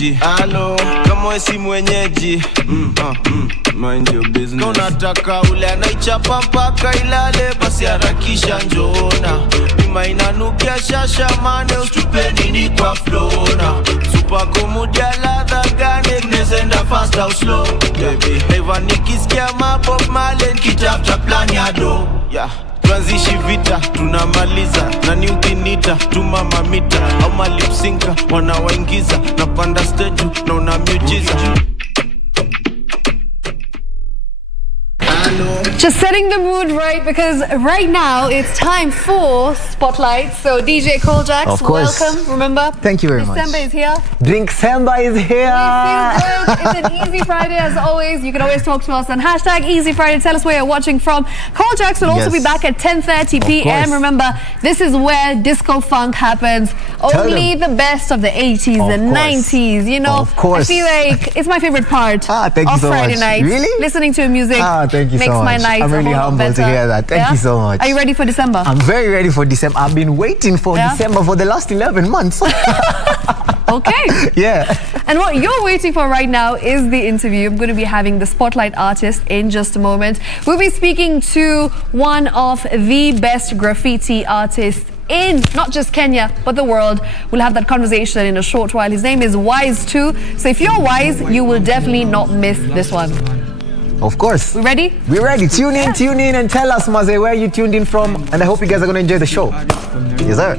mwenyeji. Halo, kama wewe si mwenyeji. Mind your business. Kama unataka ule anaichapa mpaka ilale, basi harakisha njona. Mima inanukia shasha mane, ustupe nini kwa flona. Super komudia ladha gane, nezenda fast au slow. Baby, never nikisikia mapop malen, kitafta plan ya do. Yeah. Tuanzishi vita, tunamaliza. Nani ukinita, tuma mamita. Au malipsinka, wanawaingiza. Napanda stage, na unamiujiza. Just setting the mood right, because right now it's time for Spotlight. So DJ Coljax, of course. Welcome. Remember, thank you very much. December is here. December is here. We feel good. It's an easy Friday as always. You can always talk to us on #Easy Friday. Tell us where you're watching from. Coljax will also be back at 10:30 p.m. Remember, this is where disco funk happens. Only the best of the 80s, the 90s. You know, of course. I feel like it's my favorite part thank you of so Friday much. night. Really? Listening to music. Thank you makes so much. my night I'm really humbled to hear that. Thank you so much. Are you ready for December? I'm very ready for December. I've been waiting for December for the last 11 months. Okay. Yeah. And what you're waiting for right now is the interview. I'm going to be having the Spotlight artist in just a moment. We'll be speaking to one of the best graffiti artists in not just Kenya, but the world. We'll have that conversation in a short while. His name is Wise2. So if you're Wise, you will definitely not miss this one. Of course. We ready? We're ready. Tune in and tell us, Maze, where you tuned in from. And I hope you guys are going to enjoy the show. Yes, sir.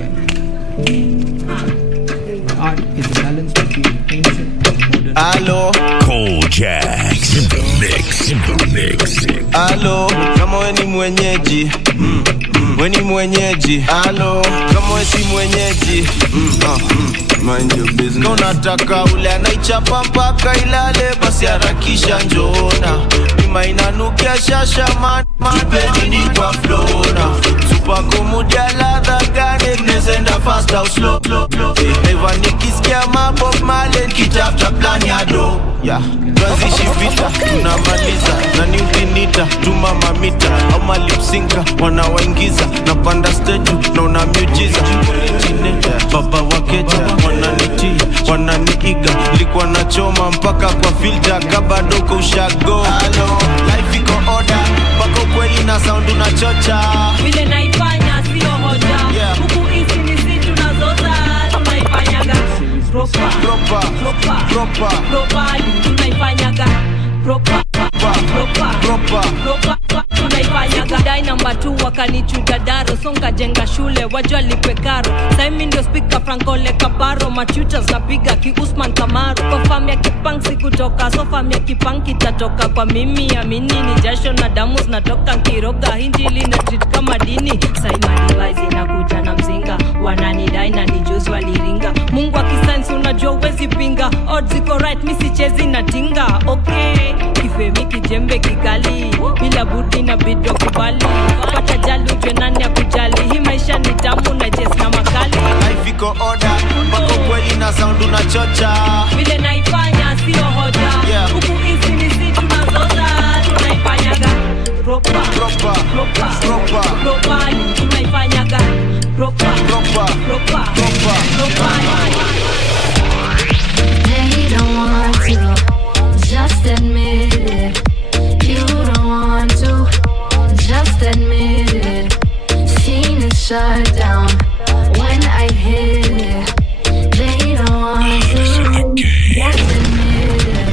Hello. Coljax in the mix. Hello. Kama wewe ni mwenyeji. Wewe ni mwenyeji. Hello. Kama wewe si mwenyeji. Mind your business. Kama unataka ule anaichapa mpaka ilale, basi harakisha njona. Mima inanukia shasha mane, nini kwa flona. Super komudia ladha gane, nezenda fast au slow. Never nikisikia mapop malen, kitafta plan ya do. Yeah. Tuanzishi vita, tunamaliza. Nani ukinita, tuma mamita. Au malipsinka, wanawaingiza. Napanda stage, na unamiujiza. Baba wakeja, wananitia, wananiiga. Likuwa nachoma mpaka kwa filter, kabadoko ushago. Hello, life iko order. Bako kweli na sound unachocha. Vile naifanya sio hoja. Huku isi ni si tunazoza. Tunaifanyaga proper. Tunaifanyaga proper. Tunaifanyaga. Dai namba 2 wakanichuja daro. Songa jenga shule wajua lipe karo. Saimi ndio speaker Frankole Kaparo. Machuchas napiga ki Usman Kamaru. Kwa fam ya kipang sikutoka. So fam ya kipang kitatoka kwa mimi. Amini ni jasho na damu zinatoka nkiroga. Hinjili na treat kama dini. Saima device inakuja na mzinga. Wananidai na nijuzi waliringa. Mungu akisansi unajua uwezi pinga. Odds iko right misichezi na tinga. Okay, kifemi kijembe kikali. Bila budi na bidwa kubali. Pata jali ujwe nani ya kujali. Hii maisha ni tamu na jes na makali. Life iko order. Bako kweli na sound unachocha. Vile naifanya sio hoja. Huku isi ni si tunazoza. Tunaifanyaga proper. Tunaifanyaga proper. They don't want to, just admit it. You don't want to, just admit it. Scene is shut down when I hit it. They don't want to, just admit it.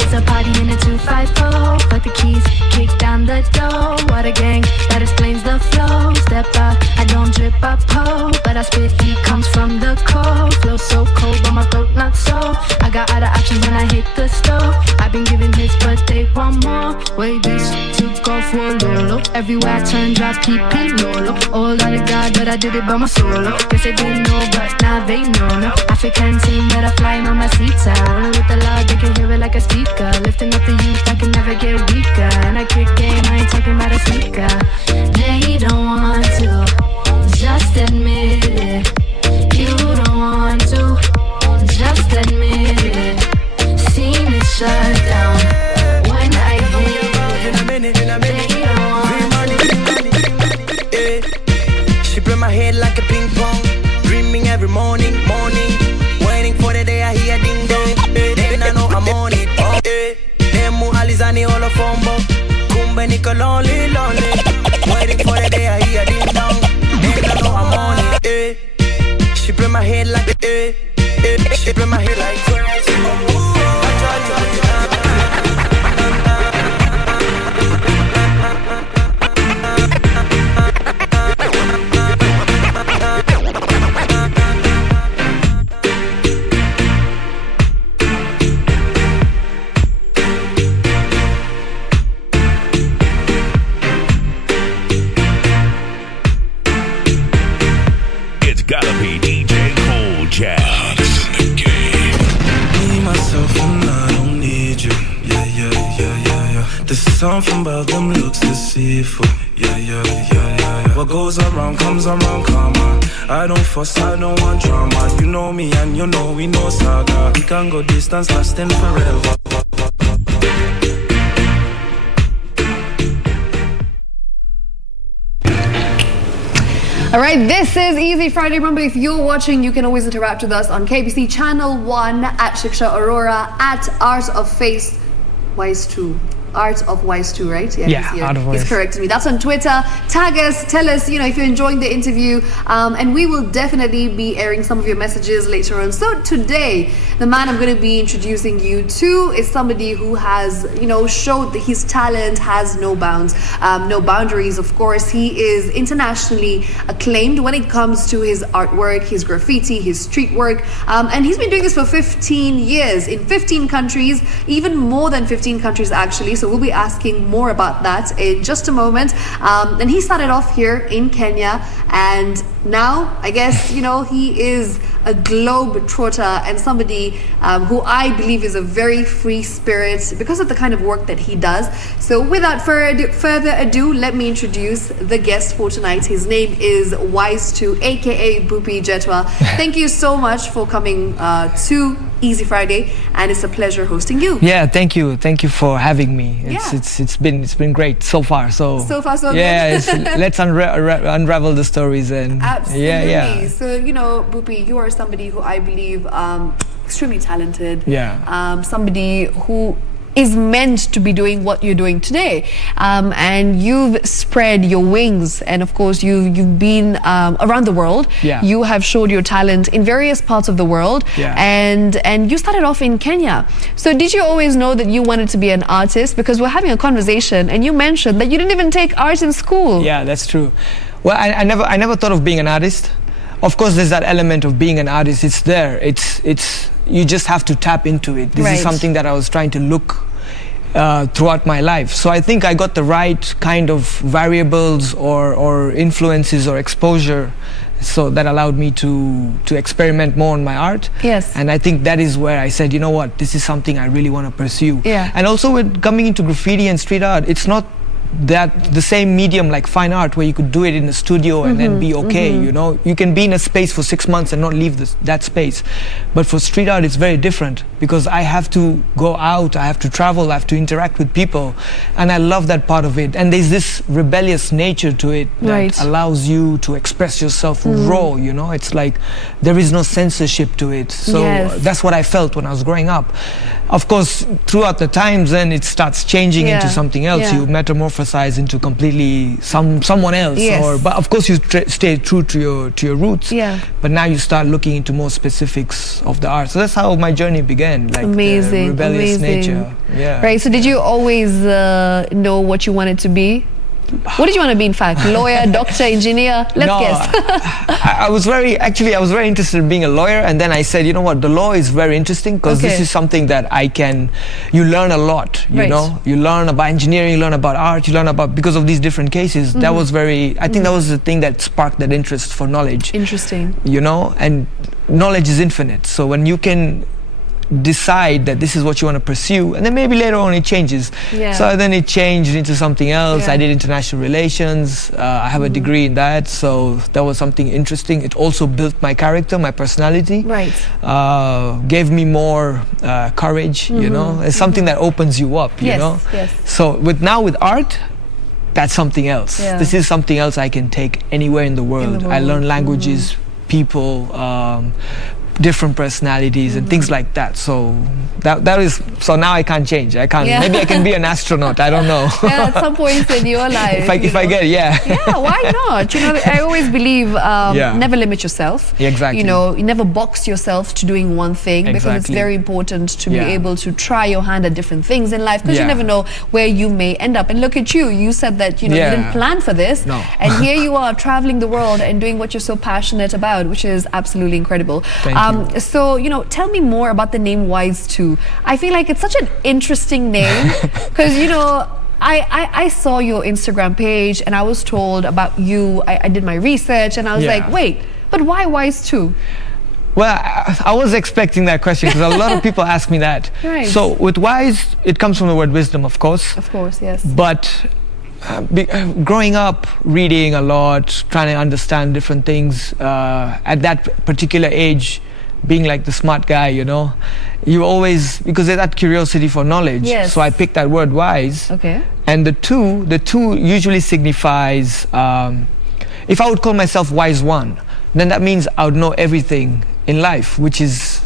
It's a party in a 254. Fuck the keys, kick down the door. What a gang, that explains the flow. Step out, I don't drip, I pull, but I spit heat comes from the cold. Flow so cold, but my throat not so. I got other options when I hit the stove. I've been giving hits, but they want more. Way this took off for Lolo. Everywhere I turn, drop, keep it Lolo. All out of God, but I did it by my solo. Guess they didn't know, but now they know. No African team that I flying on my seats. Rolling with the love, they can hear it like a speaker. Lifting up the youth, I can never get weaker. And I kick game, I ain't talking about a sneaker. They don't want to, just admit it. You don't want to, just admit it. Scene is shut down when I hit it. They don't want to. She play my head like a ping pong. Dreaming every morning. Waiting for the day I hear ding dong. Gani all fombo. Kumbe niko lonely, lonely. Waiting for the day I hear ding dong. Ain't I know I'm on it, eh. She play my head like, eh, eh. She play my head like crazy. It's gotta be DJ Cold Jacks. Me, myself, and I don't need you. Yeah, yeah, yeah, yeah, yeah. There's something about them looks deceitful. Yeah, yeah, yeah, yeah, yeah. What goes around comes around, come on. I don't fuss, I don't want drama. You know me and you know we know saga. We can go distance, lasting forever. All right, this is Easy Friday. Remember, if you're watching, you can always interact with us on KBC Channel 1, at Shiksha Arora, at Art of Face Wise 2. Art of Wise 2, right? Yeah, Art of Wise. He's corrected me. That's on Twitter. Tag us, tell us, if you're enjoying the interview, and we will definitely be airing some of your messages later on. So today, the man I'm going to be introducing you to is somebody who has, showed that his talent has no bounds, no boundaries. Of course, he is internationally acclaimed when it comes to his artwork, his graffiti, his street work, and he's been doing this for 15 years in 15 countries, even more than 15 countries actually. So we'll be asking more about that in just a moment. And he started off here in Kenya, and now I guess he is a globe trotter and somebody who I believe is a very free spirit because of the kind of work that he does. So without further ado, let me introduce the guest for tonight. His name is Wise2, aka Bupi Jetwa. Thank you so much for coming to Easy Friday, and it's a pleasure hosting you. Yeah, thank you for having me. It's been great so far. So far so yeah, good. let's unravel the stories and absolutely. Yeah. So Bupi, you are somebody who I believe extremely talented. Yeah. Somebody who is meant to be doing what you're doing today, and you've spread your wings, and of course you've been around the world. Yeah. You have showed your talent in various parts of the world. Yeah. And you started off in Kenya. So did you always know that you wanted to be an artist? Because we're having a conversation and you mentioned that you didn't even take art in school. Yeah, that's true. Well, I never thought of being an artist. Of course, there's that element of being an artist. It's there. It's you just have to tap into it. This is something that I was trying to look throughout my life. So I think I got the right kind of variables or influences or exposure, so that allowed me to experiment more on my art. Yes. And I think that is where I said, you know what, this is something I really want to pursue. Yeah. And also with coming into graffiti and street art, it's not that the same medium like fine art where you could do it in the studio and then be okay. You can be in a space for 6 months and not leave that space. But for street art, it's very different because I have to go out, I have to travel, I have to interact with people, and I love that part of it. And there's this rebellious nature to it that allows you to express yourself raw. It's like there is no censorship to it. So that's what I felt when I was growing up. Of course, throughout the times, then it starts changing into something else. You metamorphosize into completely someone else. But of course, you stay true to your roots. Yeah. But now you start looking into more specifics of the art. So that's how my journey began. Like amazing, the rebellious amazing. nature. Yeah. Right. So did you always know what you wanted to be? What did you want to be, in fact? Lawyer, doctor, engineer? Let's guess. I was very interested in being a lawyer, and then I said, you know what, the law is very interesting because this is something that you learn a lot, you know? You learn about engineering, you learn about art, you learn about, because of these different cases. That was I think that was the thing that sparked that interest for knowledge. Interesting. And knowledge is infinite. So when you can decide that this is what you want to pursue, and then maybe later on it changes. So then it changed into something else. I did international relations. I have a degree in that, so that was something interesting. It also built my character, my personality. Gave me more courage. It's something that opens you up. You know. So with art, that's something else. This is something else I can take anywhere in the world. I learn languages, people, different personalities and things like that. So that is, so now I can't change. I can't. Yeah. Maybe I can be an astronaut. I don't know. Yeah, at some points in your life. if I get it, yeah. Yeah, why not? You know, I always believe never limit yourself. Exactly. You know, you never box yourself to doing one thing because it's Exactly. very important to be Yeah. able to try your hand at different things in life because you Yeah. never know where you may end up. And look at you. You said that, you know, you didn't plan for this. No. And here you are traveling the world and doing what you're so passionate about, which is absolutely incredible. Thank you. So, you know, tell me more about the name Wise 2. I feel like it's such an interesting name because, you know, I saw your Instagram page and I was told about you. I did my research and I was Yeah. like, wait, but why Wise 2? Well, I was expecting that question because a lot of people ask me that. Right. So with wise, it comes from the word wisdom, of course. Of course, yes. But growing up, reading a lot, trying to understand different things, at that particular age, being like the smart guy, you know, you always, because there's that curiosity for knowledge. Yes. So I picked that word wise. Okay. And the two usually signifies, if I would call myself wise one, then that means I would know everything in life, which is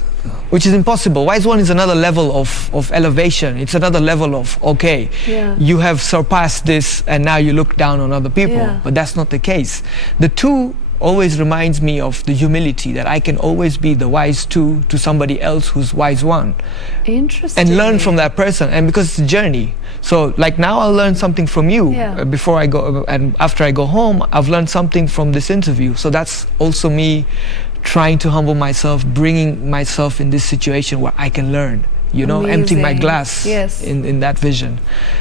impossible. Wise one is another level of elevation. It's another level of, okay, Yeah. you have surpassed this and now you look down on other people. Yeah. But that's not the case. The two always reminds me of the humility that I can always be the wise two to somebody else who's wise one. Interesting. And learn from that person. And because it's a journey. So like now I'll learn something from you. Yeah. Before I go, and after I go home, I've learned something from this interview. So that's also me trying to humble myself, bringing myself in this situation where I can learn, you know, emptying my Amazing. glass Yes. in that vision.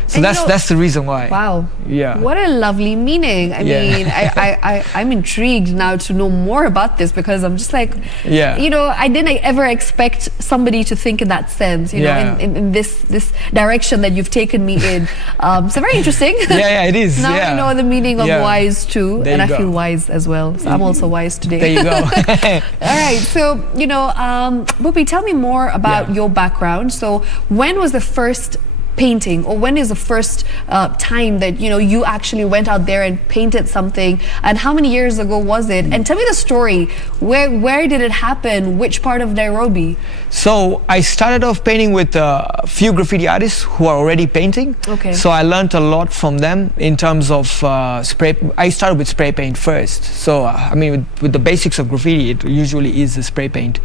So And you know- that's the reason why. Wow. Yeah. What a lovely meaning. I Yeah. mean, I'm intrigued now to know more about this because I'm just like, Yeah. you know, I didn't ever expect somebody to think in that sense, you Yeah. know, in this direction that you've taken me in. So very interesting. Yeah, it is. Now yeah. I know the meaning of Yeah. wise too, There and I you go. feel wise as well. So I'm also wise today. There you go. All right, so, you know, Bupi, tell me more about your background. So when was the first painting, or when is the first time that, you know, you actually went out there and painted something, and how many years ago was it? And tell me the story. Where did it happen? Which part of Nairobi? So I started off painting with a few graffiti artists who are already painting. Okay. So I learned a lot from them in terms of spray. I started with spray paint first. So I mean, with the basics of graffiti, it usually is the spray paint.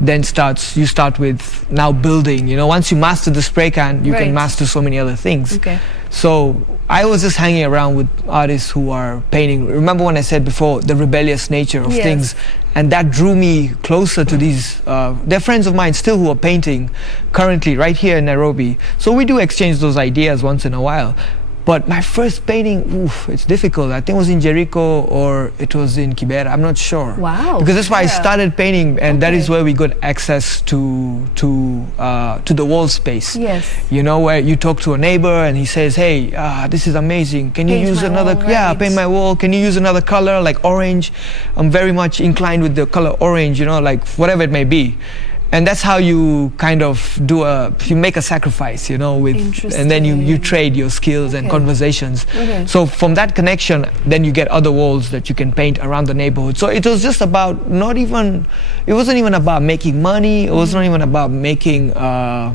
Then you start with now building. You know, once you master the spray can, you Right. can master so many other things. Okay. So I was just hanging around with artists who are painting. Remember when I said before the rebellious nature of Yes. things, and that drew me closer to these. They're friends of mine still who are painting currently right here in Nairobi. So we do exchange those ideas once in a while. But my first painting, oof, it's difficult. I think it was in Jericho or it was in Kibera. I'm not sure. Wow. Because that's why I Yeah. started painting, and that is Okay. where we got access to the wall space. Yes. You know, where you talk to a neighbor and he says, "Hey, this is amazing. Can you Paint use my another? wall, Yeah, right. paint my wall. Can you use another color like orange?" I'm very much inclined with the color orange. You know, like whatever it may be. And that's how you kind of you make a sacrifice, you know, and then you trade your skills and Okay. conversations. Okay. So from that connection, then you get other walls that you can paint around the neighborhood. So it was just about it wasn't even about making money. It wasn't even about making, well,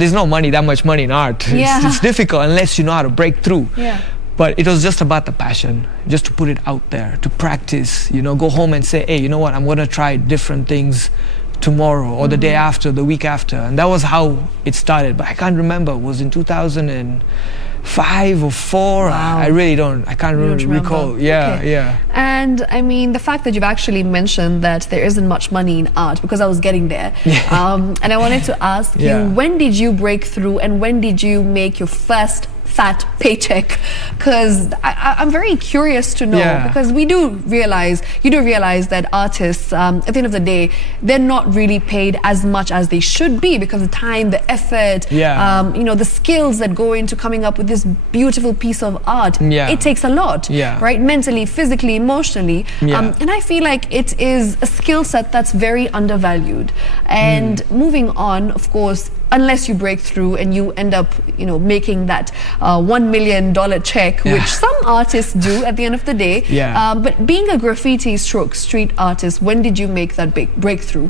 there's no money, that much money in art. Yeah. It's difficult unless you know how to break through. Yeah. But it was just about the passion, just to put it out there, to practice, you know, go home and say, hey, you know what, I'm going to try different things tomorrow or the day after, the week after. And that was how it started. But I can't remember, it was in 2005 or 4. Wow. I really don't, I can't You don't remember. recall. Yeah, Okay. yeah. And I mean, the fact that you've actually mentioned that there isn't much money in art, because I was getting there. And I wanted to ask Yeah. you, when did you break through and when did you make your first fat paycheck? Because I'm very curious to know, Yeah. because you do realize that artists, at the end of the day, they're not really paid as much as they should be, because the time, the effort, Yeah. you know, the skills that go into coming up with this beautiful piece of art. Yeah. It takes a lot, Yeah. right? Mentally, physically, emotionally. Yeah. And I feel like it is a skill set that's very undervalued. And moving on, of course, unless you break through and you end up, you know, making that $1 million check, Yeah. which some artists do at the end of the day. Yeah. But being a graffiti stroke street artist, when did you make that big breakthrough?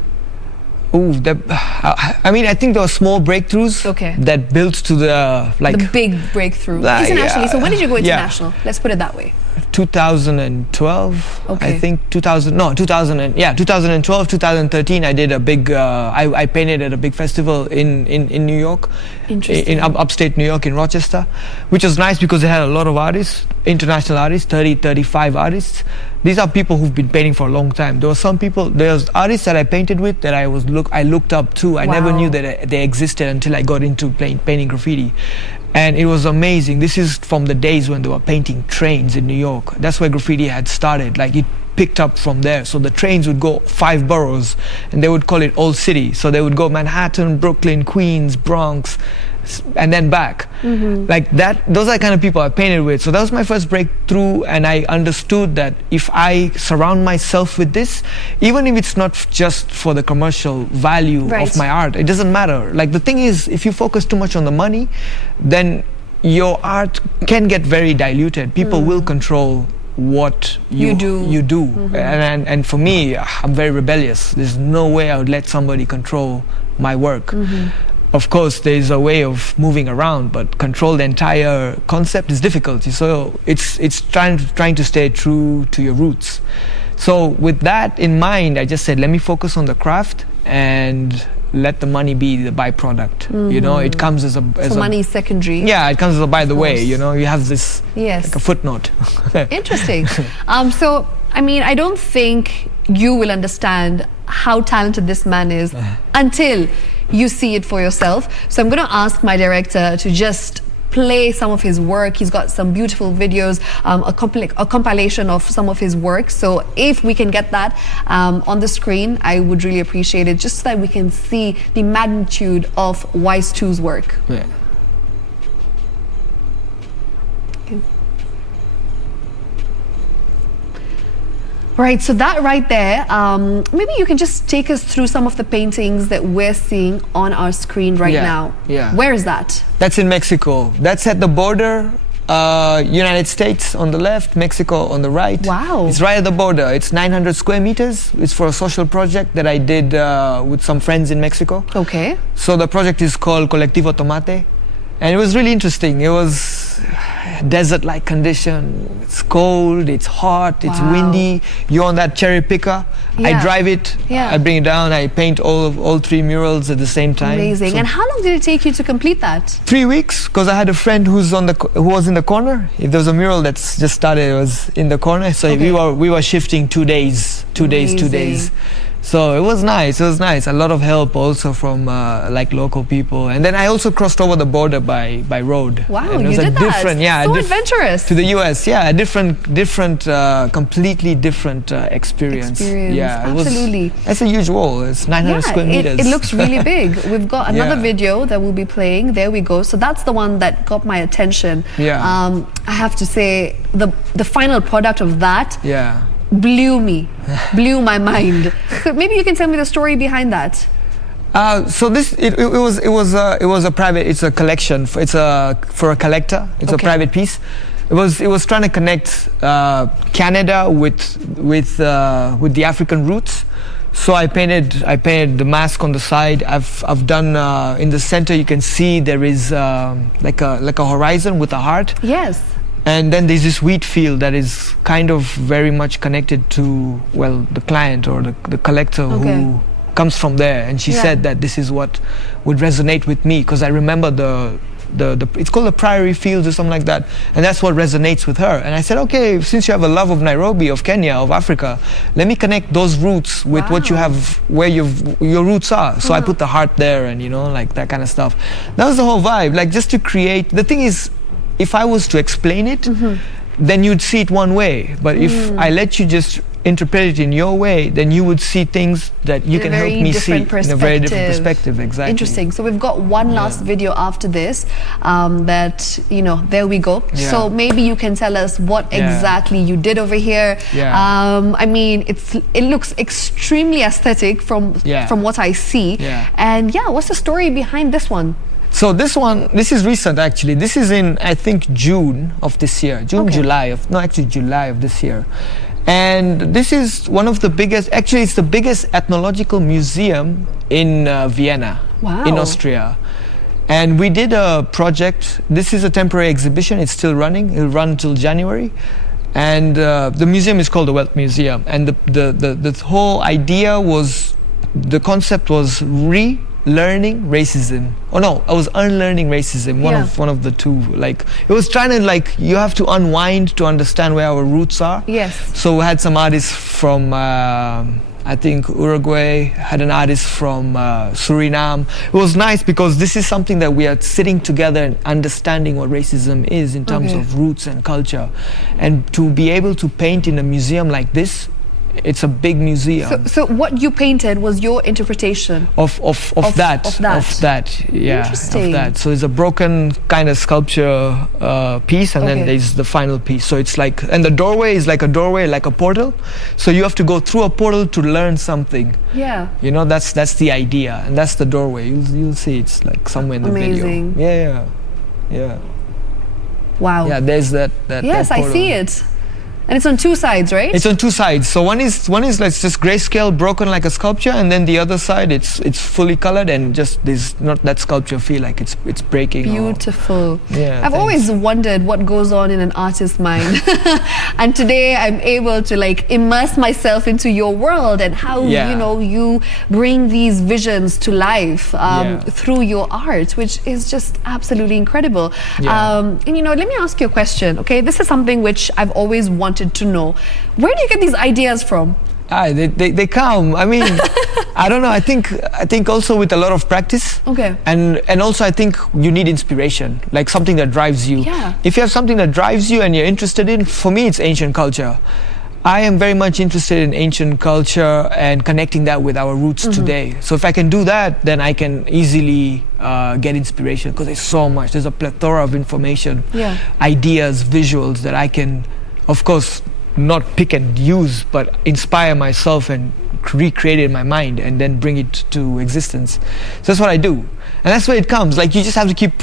Oh, I mean, I think there were small breakthroughs that built to the the big breakthrough internationally. So when did you go international? Let's put it that way. 2012. I think 2012, 2013. I did a big. I painted at a big festival in New York, in upstate New York, in Rochester, which was nice because it had a lot of artists, international artists, 35 artists. These are people who've been painting for a long time. There was artists that I painted with that I looked up to. I never knew that they existed until I got into painting graffiti. And it was amazing. This is from the days when they were painting trains in New York. That's where graffiti had started. Like, it picked up from there. So the trains would go 5 boroughs, and they would call it Old City. So they would go Manhattan, Brooklyn, Queens, Bronx, and then back. Like that. Those are the kind of people I painted with. So that was my first breakthrough, and I understood that if I surround myself with this, even if it's not just for the commercial value of my art, it doesn't matter. Like, the thing is, if you focus too much on the money, then your art can get very diluted. People will control what you do. And for me, I'm very rebellious. There's no way I would let somebody control my work. Of course, there's a way of moving around, but control the entire concept is difficult. So it's trying to stay true to your roots. So with that in mind, I just said, let me focus on the craft and let the money be the byproduct. You know, it comes as money is secondary. Yeah, it comes as a by the way. You know, you have this like a footnote. Interesting. So I mean, I don't think you will understand how talented this man is until you see it for yourself. So I'm going to ask my director to just play some of his work. He's got some beautiful videos, a compilation of some of his work. So if we can get that on the screen, I would really appreciate it, just so that we can see the magnitude of Wise 2's work. Yeah. Right, so that right there, maybe you can just take us through some of the paintings that we're seeing on our screen right now. Yeah. Where is that? That's in Mexico. That's at the border. United States on the left, Mexico on the right. Wow. It's right at the border. It's 900 square meters. It's for a social project that I did with some friends in Mexico. Okay. So the project is called Colectivo Tomate. And it was really interesting. It was desert-like condition. It's cold, it's hot, it's windy. You're on that cherry picker. I drive it, I bring it down, I paint all 3 murals at the same time. Amazing. So, and how long did it take you to complete that? 3 weeks, because I had a friend who was in the corner. If there was a mural that's just started, it was in the corner. So we were shifting 2 days, 2 days, 2 days. So it was nice. It was nice. A lot of help also from like local people, and then I also crossed over the border by road. Wow, and it was you did different, that. So adventurous. To the US, yeah, a different, completely different experience. Yeah, absolutely. It's a huge wall. It's 900 square meters. It looks really big. We've got another video that we'll be playing. There we go. So that's the one that got my attention. Yeah. I have to say the final product of that. Yeah. Blew my mind. So maybe you can tell me the story behind that. So this it was a private. It's a collection. For a collector. It's a private piece. It was trying to connect Canada with the African roots. So I painted the mask on the side. I've done in the center. You can see there is like a horizon with a heart. Yes. And then there's this wheat field that is kind of very much connected to, well, the client or the collector who comes from there. And she said that this is what would resonate with me, because I remember the it's called the Priory Fields or something like that, and that's what resonates with her. And I said, okay, since you have a love of Nairobi, of Kenya, of Africa, let me connect those roots with what you have, where your roots are. So I put the heart there, and like that kind of stuff. That was the whole vibe, like just to create. The thing is, if I was to explain it, then you'd see it one way. But if I let you just interpret it in your way, then you would see things that you can help me see in a very different perspective. Exactly. Interesting. So we've got one last video after this that, there we go. Yeah. So maybe you can tell us what exactly you did over here. I mean, it looks extremely aesthetic from what I see. And what's the story behind this one? So this is recent actually. This is in, I think, June of this year. July of this year. And this is one of the biggest, actually it's the biggest ethnological museum in Vienna, in Austria. And we did a project. This is a temporary exhibition. It's still running. It'll run until January. And the museum is called the Wealth Museum. And the whole idea was, the concept was relearning racism. Oh no, I was unlearning racism. One of the two. Like, it was trying to, like, you have to unwind to understand where our roots are. Yes. So we had some artists from I think Uruguay, had an artist from Suriname. It was nice because this is something that we are sitting together and understanding what racism is in terms of roots and culture. And to be able to paint in a museum like this, it's a big museum. So what you painted was your interpretation of that. Interesting. Of that. So it's a broken kind of sculpture piece, and then there's the final piece. So it's like, and the doorway is like a doorway, like a portal. So you have to go through a portal to learn something. Yeah. You know, that's the idea, and that's the doorway. You'll see it's like somewhere in the Amazing. video. Yeah. Wow. Yeah, there's that. Yes, that I see it. And it's on two sides, right? It's on two sides. So one is like just grayscale, broken like a sculpture, and then the other side it's fully colored, and just there's not that sculpture feel like it's breaking. Beautiful. Yeah. I've always wondered what goes on in an artist's mind, and today I'm able to like immerse myself into your world and how you know you bring these visions to life through your art, which is just absolutely incredible. And you know, let me ask you a question. Okay, this is something which I've always wanted to know. Where do you get these ideas from? They come. I mean, I don't know. I think also with a lot of practice. Okay. And also I think you need inspiration, like something that drives you. Yeah. If you have something that drives you and you're interested in, for me it's ancient culture. I am very much interested in ancient culture and connecting that with our roots today. So if I can do that, then I can easily get inspiration, because there's so much. There's a plethora of information, ideas, visuals that I can, of course, not pick and use, but inspire myself and recreate it in my mind and then bring it to existence. So that's what I do. And that's where it comes. Like, you just have to keep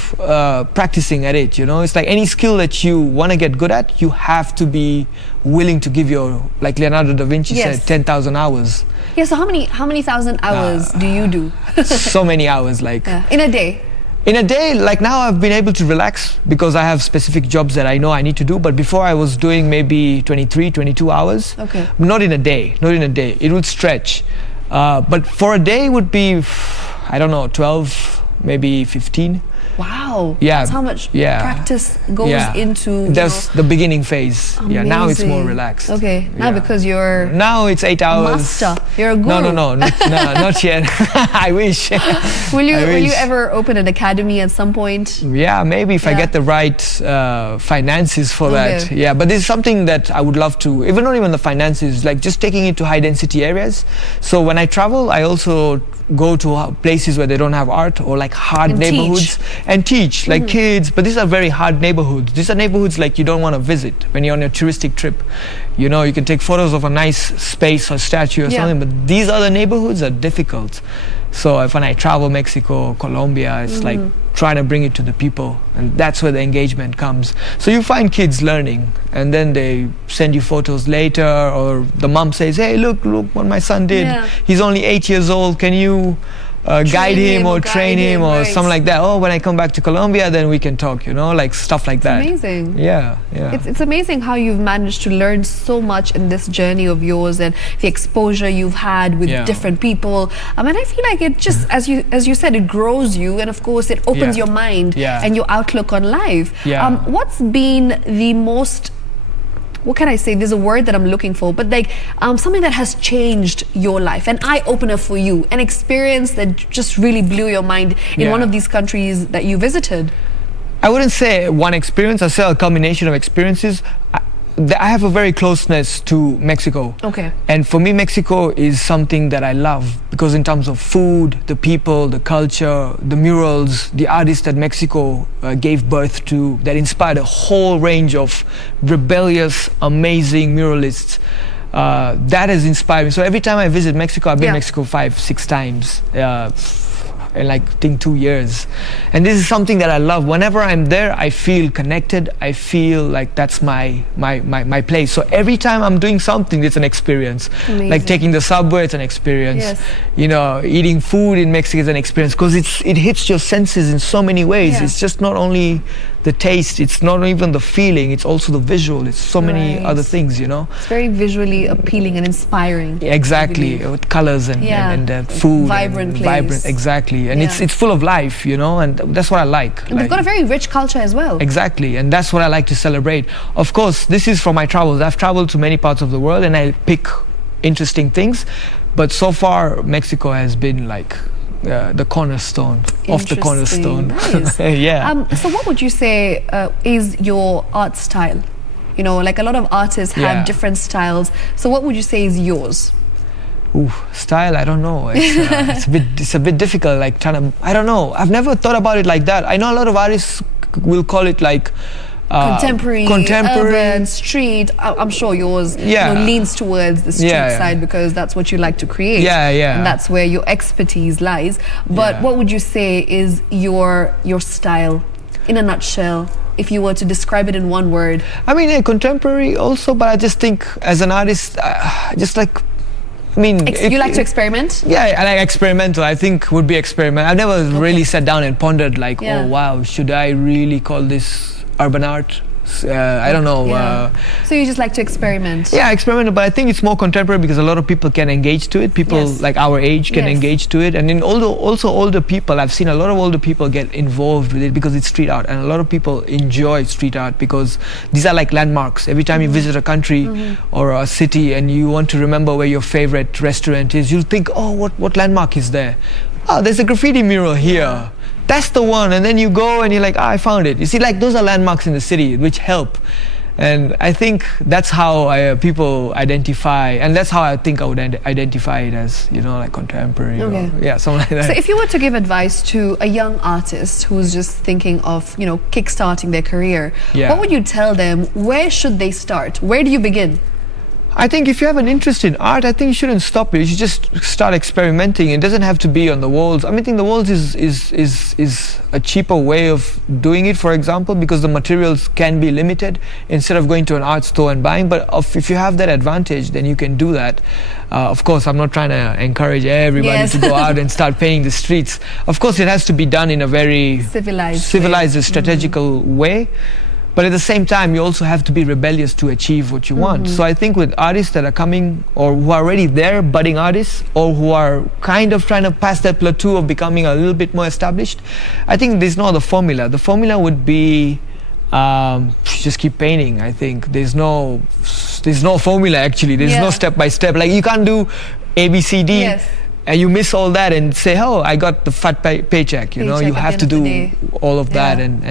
practicing at it, you know? It's like any skill that you want to get good at, you have to be willing to give your, like Leonardo da Vinci said, 10,000 hours. Yeah, so how many thousand hours do you do? So many hours, like... In a day? In a day, like now I've been able to relax because I have specific jobs that I know I need to do, but before I was doing maybe 23, 22 hours. Okay. Not in a day. It would stretch. But for a day would be, I don't know, 12, maybe 15. Wow. Yeah. That's how much practice goes into... That's the beginning phase. Amazing. Yeah, now it's more relaxed. Okay, now because you're... Now it's 8 hours. Master. You're a guru. No, not yet. I wish. Will you ever open an academy at some point? Yeah, maybe if I get the right finances for that. Yeah, but this is something that I would love to, not even the finances, like just taking it to high density areas. So when I travel, I also go to places where they don't have art, or like hard neighborhoods and teach like kids. But these are very hard neighborhoods. These are neighborhoods like you don't want to visit when you're on a touristic trip. You know, you can take photos of a nice space or statue or something, but these other neighborhoods are difficult. So when I travel Mexico, Colombia, it's like trying to bring it to the people, and that's where the engagement comes. So you find kids learning, and then they send you photos later, or the mom says, hey, look what my son did. He's only 8 years old. Can you guide him or train him or something like that? Oh, when I come back to Colombia, then we can talk, you know, like stuff like that. Amazing. Yeah. It's amazing how you've managed to learn so much in this journey of yours, and the exposure you've had with different people. And I feel like it just, as you said, it grows you, and of course it opens your mind and your outlook on life. What's been the most, what can I say? There's a word that I'm looking for, but like something that has changed your life, an eye-opener for you, an experience that just really blew your mind in one of these countries that you visited. I wouldn't say one experience. I'd say a combination of experiences. I have a very closeness to Mexico. Okay. And for me, Mexico is something that I love, because in terms of food, the people, the culture, the murals, the artists that Mexico gave birth to, that inspired a whole range of rebellious, amazing muralists. That has inspired me. So every time I visit Mexico, I've been to Mexico 5-6 times. in like I think 2 years, and this is something that I love. Whenever I'm there, I feel connected. I feel like that's my place. So every time I'm doing something, it's an experience. Amazing. Like taking the subway, it's an experience. Yes. You know, eating food in Mexico is an experience because it hits your senses in so many ways. Yeah. It's just not only the taste, it's not even the feeling, it's also the visual. It's so many Right. other things, you know. It's very visually appealing and inspiring. Exactly, with colors and food, Vibrant place. vibrant, exactly, and Yeah. it's full of life, you know, and that's what I like. And they've got a very rich culture as well. Exactly, and that's what I like to celebrate. Of course, this is from my travels. I've traveled to many parts of the world, and I pick interesting things. But so far, Mexico has been like the cornerstone of the cornerstone. Nice. Yeah. So what would you say is your art style? You know, like a lot of artists have Yeah. different styles. So what would you say is yours? Ooh, style, I don't know. It's a bit difficult, like trying to, I don't know. I've never thought about it like that. I know a lot of artists will call it like Contemporary, urban, street. I'm sure yours leans towards the street side because that's what you like to create. Yeah, yeah. And that's where your expertise lies. But what would you say is your style in a nutshell? If you were to describe it in one word. I mean, contemporary also, but I just think as an artist, just like, I mean, you like to experiment? Yeah, I like experimental. I think would be experiment. I've never really sat down and pondered like, oh wow, should I really call this urban art? I don't know. So you just like to experiment? Yeah, experiment, but I think it's more contemporary because a lot of people can engage to it. People like our age can engage to it, and then also older people. I've seen a lot of older people get involved with it because it's street art, and a lot of people enjoy street art because these are like landmarks. Every time you visit a country or a city and you want to remember where your favorite restaurant is, you'll think, oh, what landmark is there? Oh, there's a graffiti mural here. That's the one. And then you go and you're like, I found it. You see, like those are landmarks in the city which help. And I think that's how people identify, and that's how I think I would identify it as, you know, like contemporary. Okay. Or, something like that. So if you were to give advice to a young artist who's just thinking of, you know, kickstarting their career, what would you tell them? Where should they start? Where do you begin? I think if you have an interest in art, I think you shouldn't stop it. You should just start experimenting. It doesn't have to be on the walls. I mean, I think the walls is a cheaper way of doing it, for example, because the materials can be limited instead of going to an art store and buying. But if you have that advantage, then you can do that. Of course, I'm not trying to encourage everybody to go out and start painting the streets. Of course, it has to be done in a very civilized strategical way. But at the same time, you also have to be rebellious to achieve what you want. So I think with artists that are coming or who are already there, budding artists, or who are kind of trying to pass that plateau of becoming a little bit more established, I think there's no other formula. The formula would be just keep painting. I think there's no formula actually. There's no step by step. Like you can't do A, B, C, D. And you miss all that and say, oh, I got the fat paycheck. You know, you have to do all of that and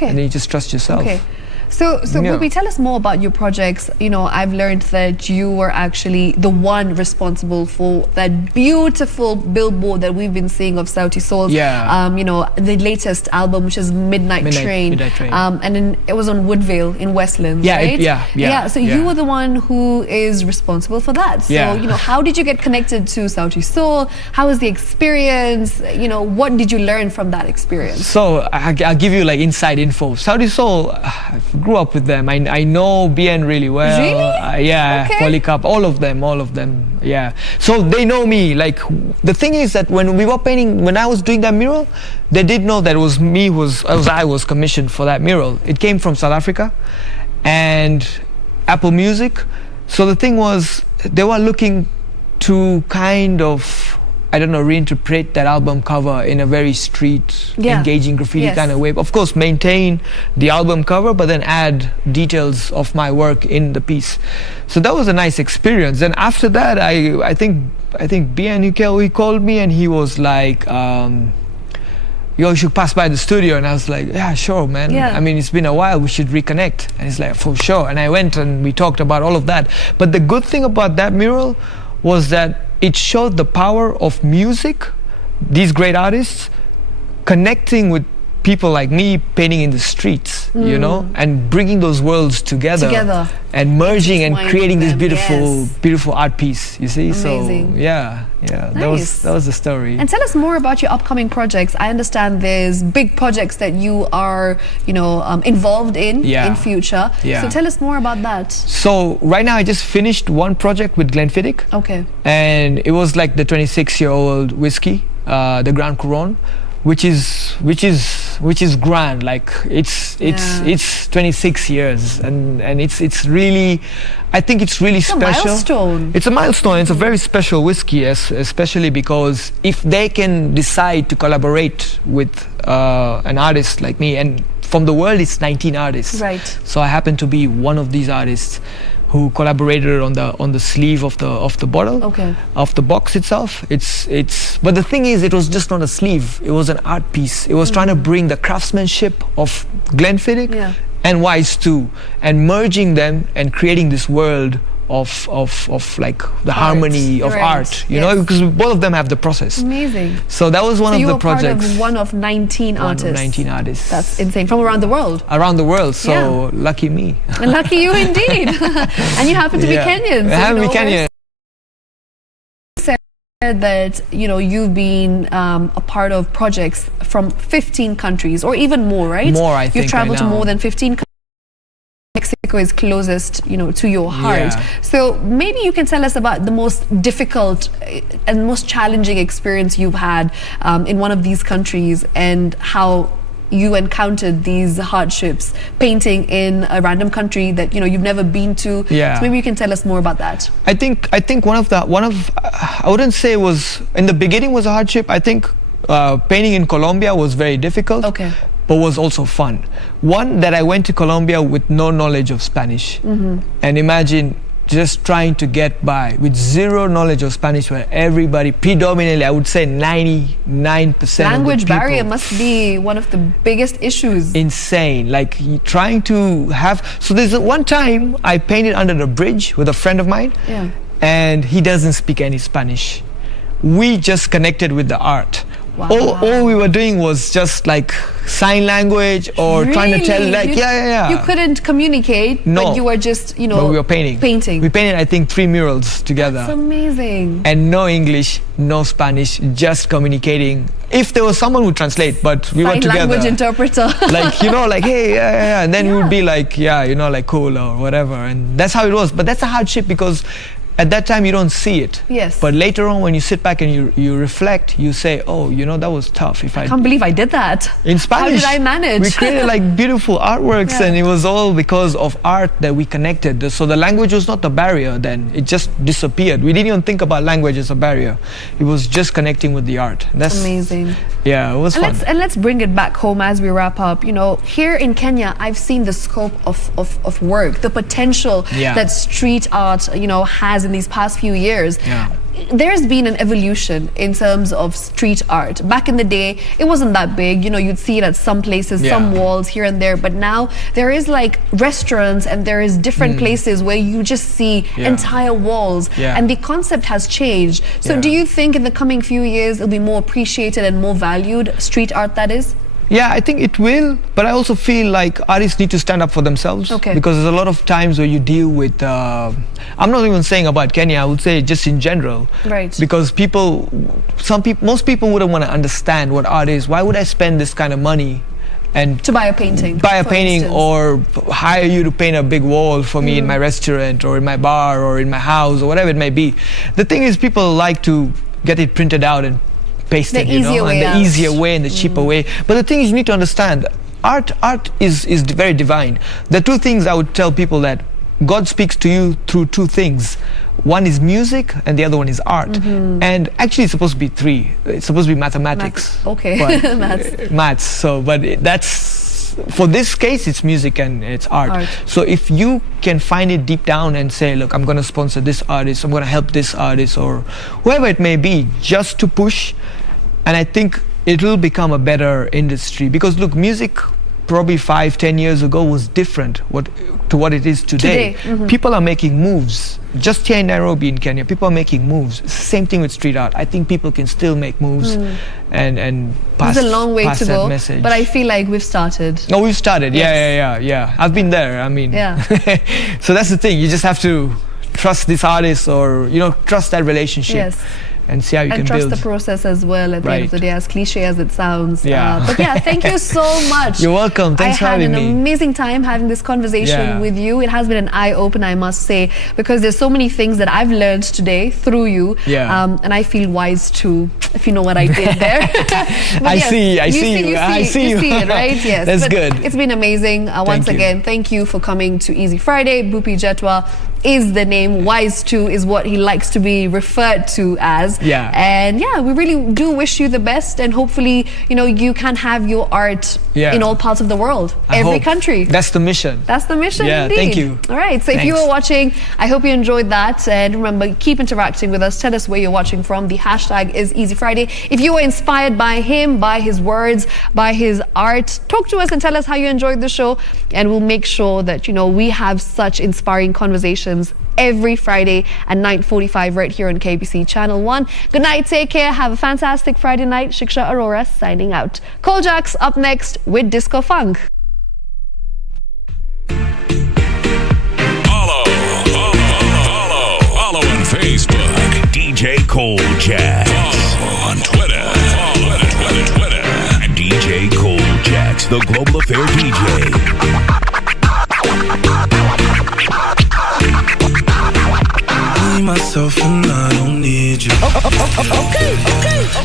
then you just trust yourself. Okay. So Bhupi, tell us more about your projects. You know, I've learned that you were actually the one responsible for that beautiful billboard that we've been seeing of Sauti Soul's. You know, the latest album, which is Midnight Train. And then it was on Woodvale in Westlands, right? So you were the one who is responsible for that. So, you know, how did you get connected to Sauti Soul? How was the experience? You know, what did you learn from that experience? So I'll give you like inside info. Sauti Soul, I grew up with them. I know BN really well. Really? Polycarp, all of them. Yeah. So they know me. Like the thing is that when we were painting, when I was doing that mural, they did know that it was me. I was commissioned for that mural. It came from South Africa, and Apple Music. So the thing was, they were looking to kind of, I don't know, reinterpret that album cover in a very street, engaging graffiti kind of way. Of course, maintain the album cover, but then add details of my work in the piece. So that was a nice experience. And after that, I think BN, he called me and he was like, yo, you should pass by the studio. And I was like, yeah, sure, man. I mean, it's been a while, we should reconnect. And he's like, for sure. And I went and we talked about all of that. But the good thing about that mural was that it showed the power of music, these great artists, connecting with people like me painting in the streets, you know, and bringing those worlds together and merging and creating this beautiful art piece, you see. Amazing. So yeah, Nice. that was the story. And tell us more about your upcoming projects. I understand there's big projects that you are, you know, involved in future. So tell us more about that. So right now I just finished one project with Glenfiddich. Okay. And it was like the 26-year-old whiskey, the Grand Couronne, which is grand. Like it's 26 years, and it's really, I think it's really special. It's a milestone. It's a milestone. It's a very special whiskey, especially because if they can decide to collaborate with an artist like me, and from the world it's 19 artists. Right. So I happen to be one of these artists who collaborated on the sleeve of the bottle, of the box itself. But the thing is, it was just not a sleeve. It was an art piece. It was trying to bring the craftsmanship of Glenfiddich and Wise too, and merging them and creating this world of like the harmony of art, you know, because both of them have the process. Amazing. So that was one of the projects. You were part of one of 19 artists. One of 19 artists. That's insane. From around the world. Around the world. So lucky me. Lucky you indeed. And you happen to be Kenyan. I happen to be Kenyan. Said that, you know, you've been a part of projects from 15 countries or even more, right? More, I think. You've traveled right to more than 15 countries. Mexico is closest, you know, to your heart. So maybe you can tell us about the most difficult and most challenging experience you've had in one of these countries, and how you encountered these hardships painting in a random country that, you know, you've never been to. So maybe you can tell us more about that. I think I wouldn't say it was in the beginning was a hardship. I think painting in Colombia was very difficult. But was also fun. One, that I went to Colombia with no knowledge of Spanish, and imagine just trying to get by with zero knowledge of Spanish, where everybody, predominantly, I would say 99% language barrier must be one of the biggest issues. Insane. Like trying to have. So there's one time I painted under the bridge with a friend of mine, and he doesn't speak any Spanish. We just connected with the art. Wow. All we were doing was just like sign language or trying to tell, like, You couldn't communicate, but you were just, you know, but we were painting. We painted, I think, 3 murals together. That's amazing. And no English, no Spanish, just communicating. If there was someone who translate, but we were together. Sign language interpreter. Like, you know, like, hey, and then we would be like, you know, like cool or whatever. And that's how it was. But that's a hardship because at that time you don't see it. Yes. But later on, when you sit back and you reflect, you say, oh, you know, that was tough. I can't believe I did that. In Spanish. How did I manage? We created like beautiful artworks, and it was all because of art that we connected. So the language was not the barrier then. It just disappeared. We didn't even think about language as a barrier. It was just connecting with the art. That's amazing. Yeah, it was fun. Let's bring it back home as we wrap up. You know, here in Kenya, I've seen the scope of work, the potential that street art, you know, has in these past few years. There's been an evolution in terms of street art. Back in the day, it wasn't that big. You know, you'd see it at some places, some walls here and there. But now there is like restaurants, and there is different places where you just see entire walls, and the concept has changed. So do you think in the coming few years it'll be more appreciated and more valued, street art that is? Yeah, I think it will, but I also feel like artists need to stand up for themselves, because there's a lot of times where you deal with, I'm not even saying about Kenya, I would say just in general, because most people wouldn't want to understand what art is. Why would I spend this kind of money and to buy a painting? Or hire you to paint a big wall for me in my restaurant or in my bar or in my house or whatever it may be. The thing is, people like to get it printed out and paste it, you know, and the easier way and the cheaper way. But the thing is, you need to understand, art is very divine. The two things I would tell people, that God speaks to you through two things. One is music and the other one is art. And actually it's supposed to be 3. It's supposed to be mathematics. Maths. So, but that's, for this case, it's music and it's art. So if you can find it deep down and say, look, I'm going to sponsor this artist, I'm going to help this artist, or whoever it may be, just to push, and I think it will become a better industry. Because look, music probably 5-10 years ago was different to what it is today. People are making moves. Just here in Nairobi in Kenya, people are making moves. It's the same thing with street art. I think people can still make moves and pass. There's a long way to go, message. but I feel like we've started. No, we've started. Yes. Yeah. I've been there. I mean, so that's the thing. You just have to trust this artist, or trust that relationship. Yes. And see how you can build. And trust the process as well at the end of the day, as cliche as it sounds. But thank you so much. You're welcome. Thanks for having me. I had an amazing time having this conversation with you. It has been an eye-opener, I must say, because there's so many things that I've learned today through you. And I feel wise too, if you know what I did there. I see you. You see it, right? Yes. That's good. It's been amazing. Once again, thank you for coming to Easy Friday. Bupi Jetwa is the name. Wise too is what he likes to be referred to as. And we really do wish you the best, and hopefully you can have your art in all parts of the world, every country. That's the mission. That's the mission. Indeed. Thank you. All right, so if you were watching, I hope you enjoyed that, and remember, keep interacting with us. Tell us where you're watching from. The hashtag is Easy Friday. If you were inspired by him, by his words, by his art, talk to us and tell us how you enjoyed the show, and we'll make sure that we have such inspiring conversations every Friday at 9:45 right here on KBC Channel 1. Good night, take care, have a fantastic Friday night. Shiksha Arora signing out. Kojak's up next with Disco Funk. Follow on Facebook, DJ Kojak. Follow on Twitter, at DJ Kojak's the Global Affair DJ. Myself and I don't need you. Okay.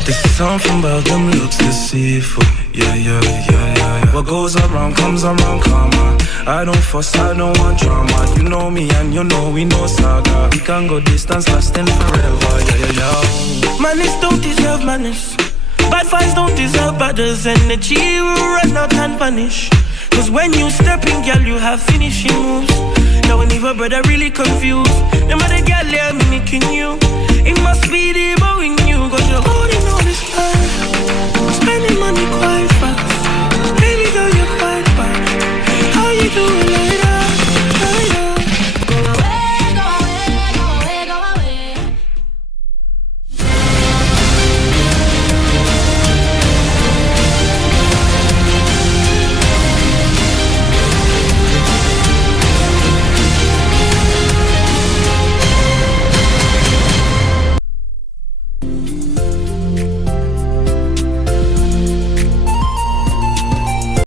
There's something about them looks deceitful. Yeah. What goes around comes around, karma. I don't fuss, I don't want drama. You know me and we know saga. We can go distance lasting forever. Yeah. Manners don't deserve manners. Bad vibes don't deserve badders. Energy will run out and vanish. Cause when you step in, girl, you have finishing moves. Now when even brother really confused. No matter girl, they're mimicking you. It must be the bow in you. Cause you're holding all this time, spending money quiet.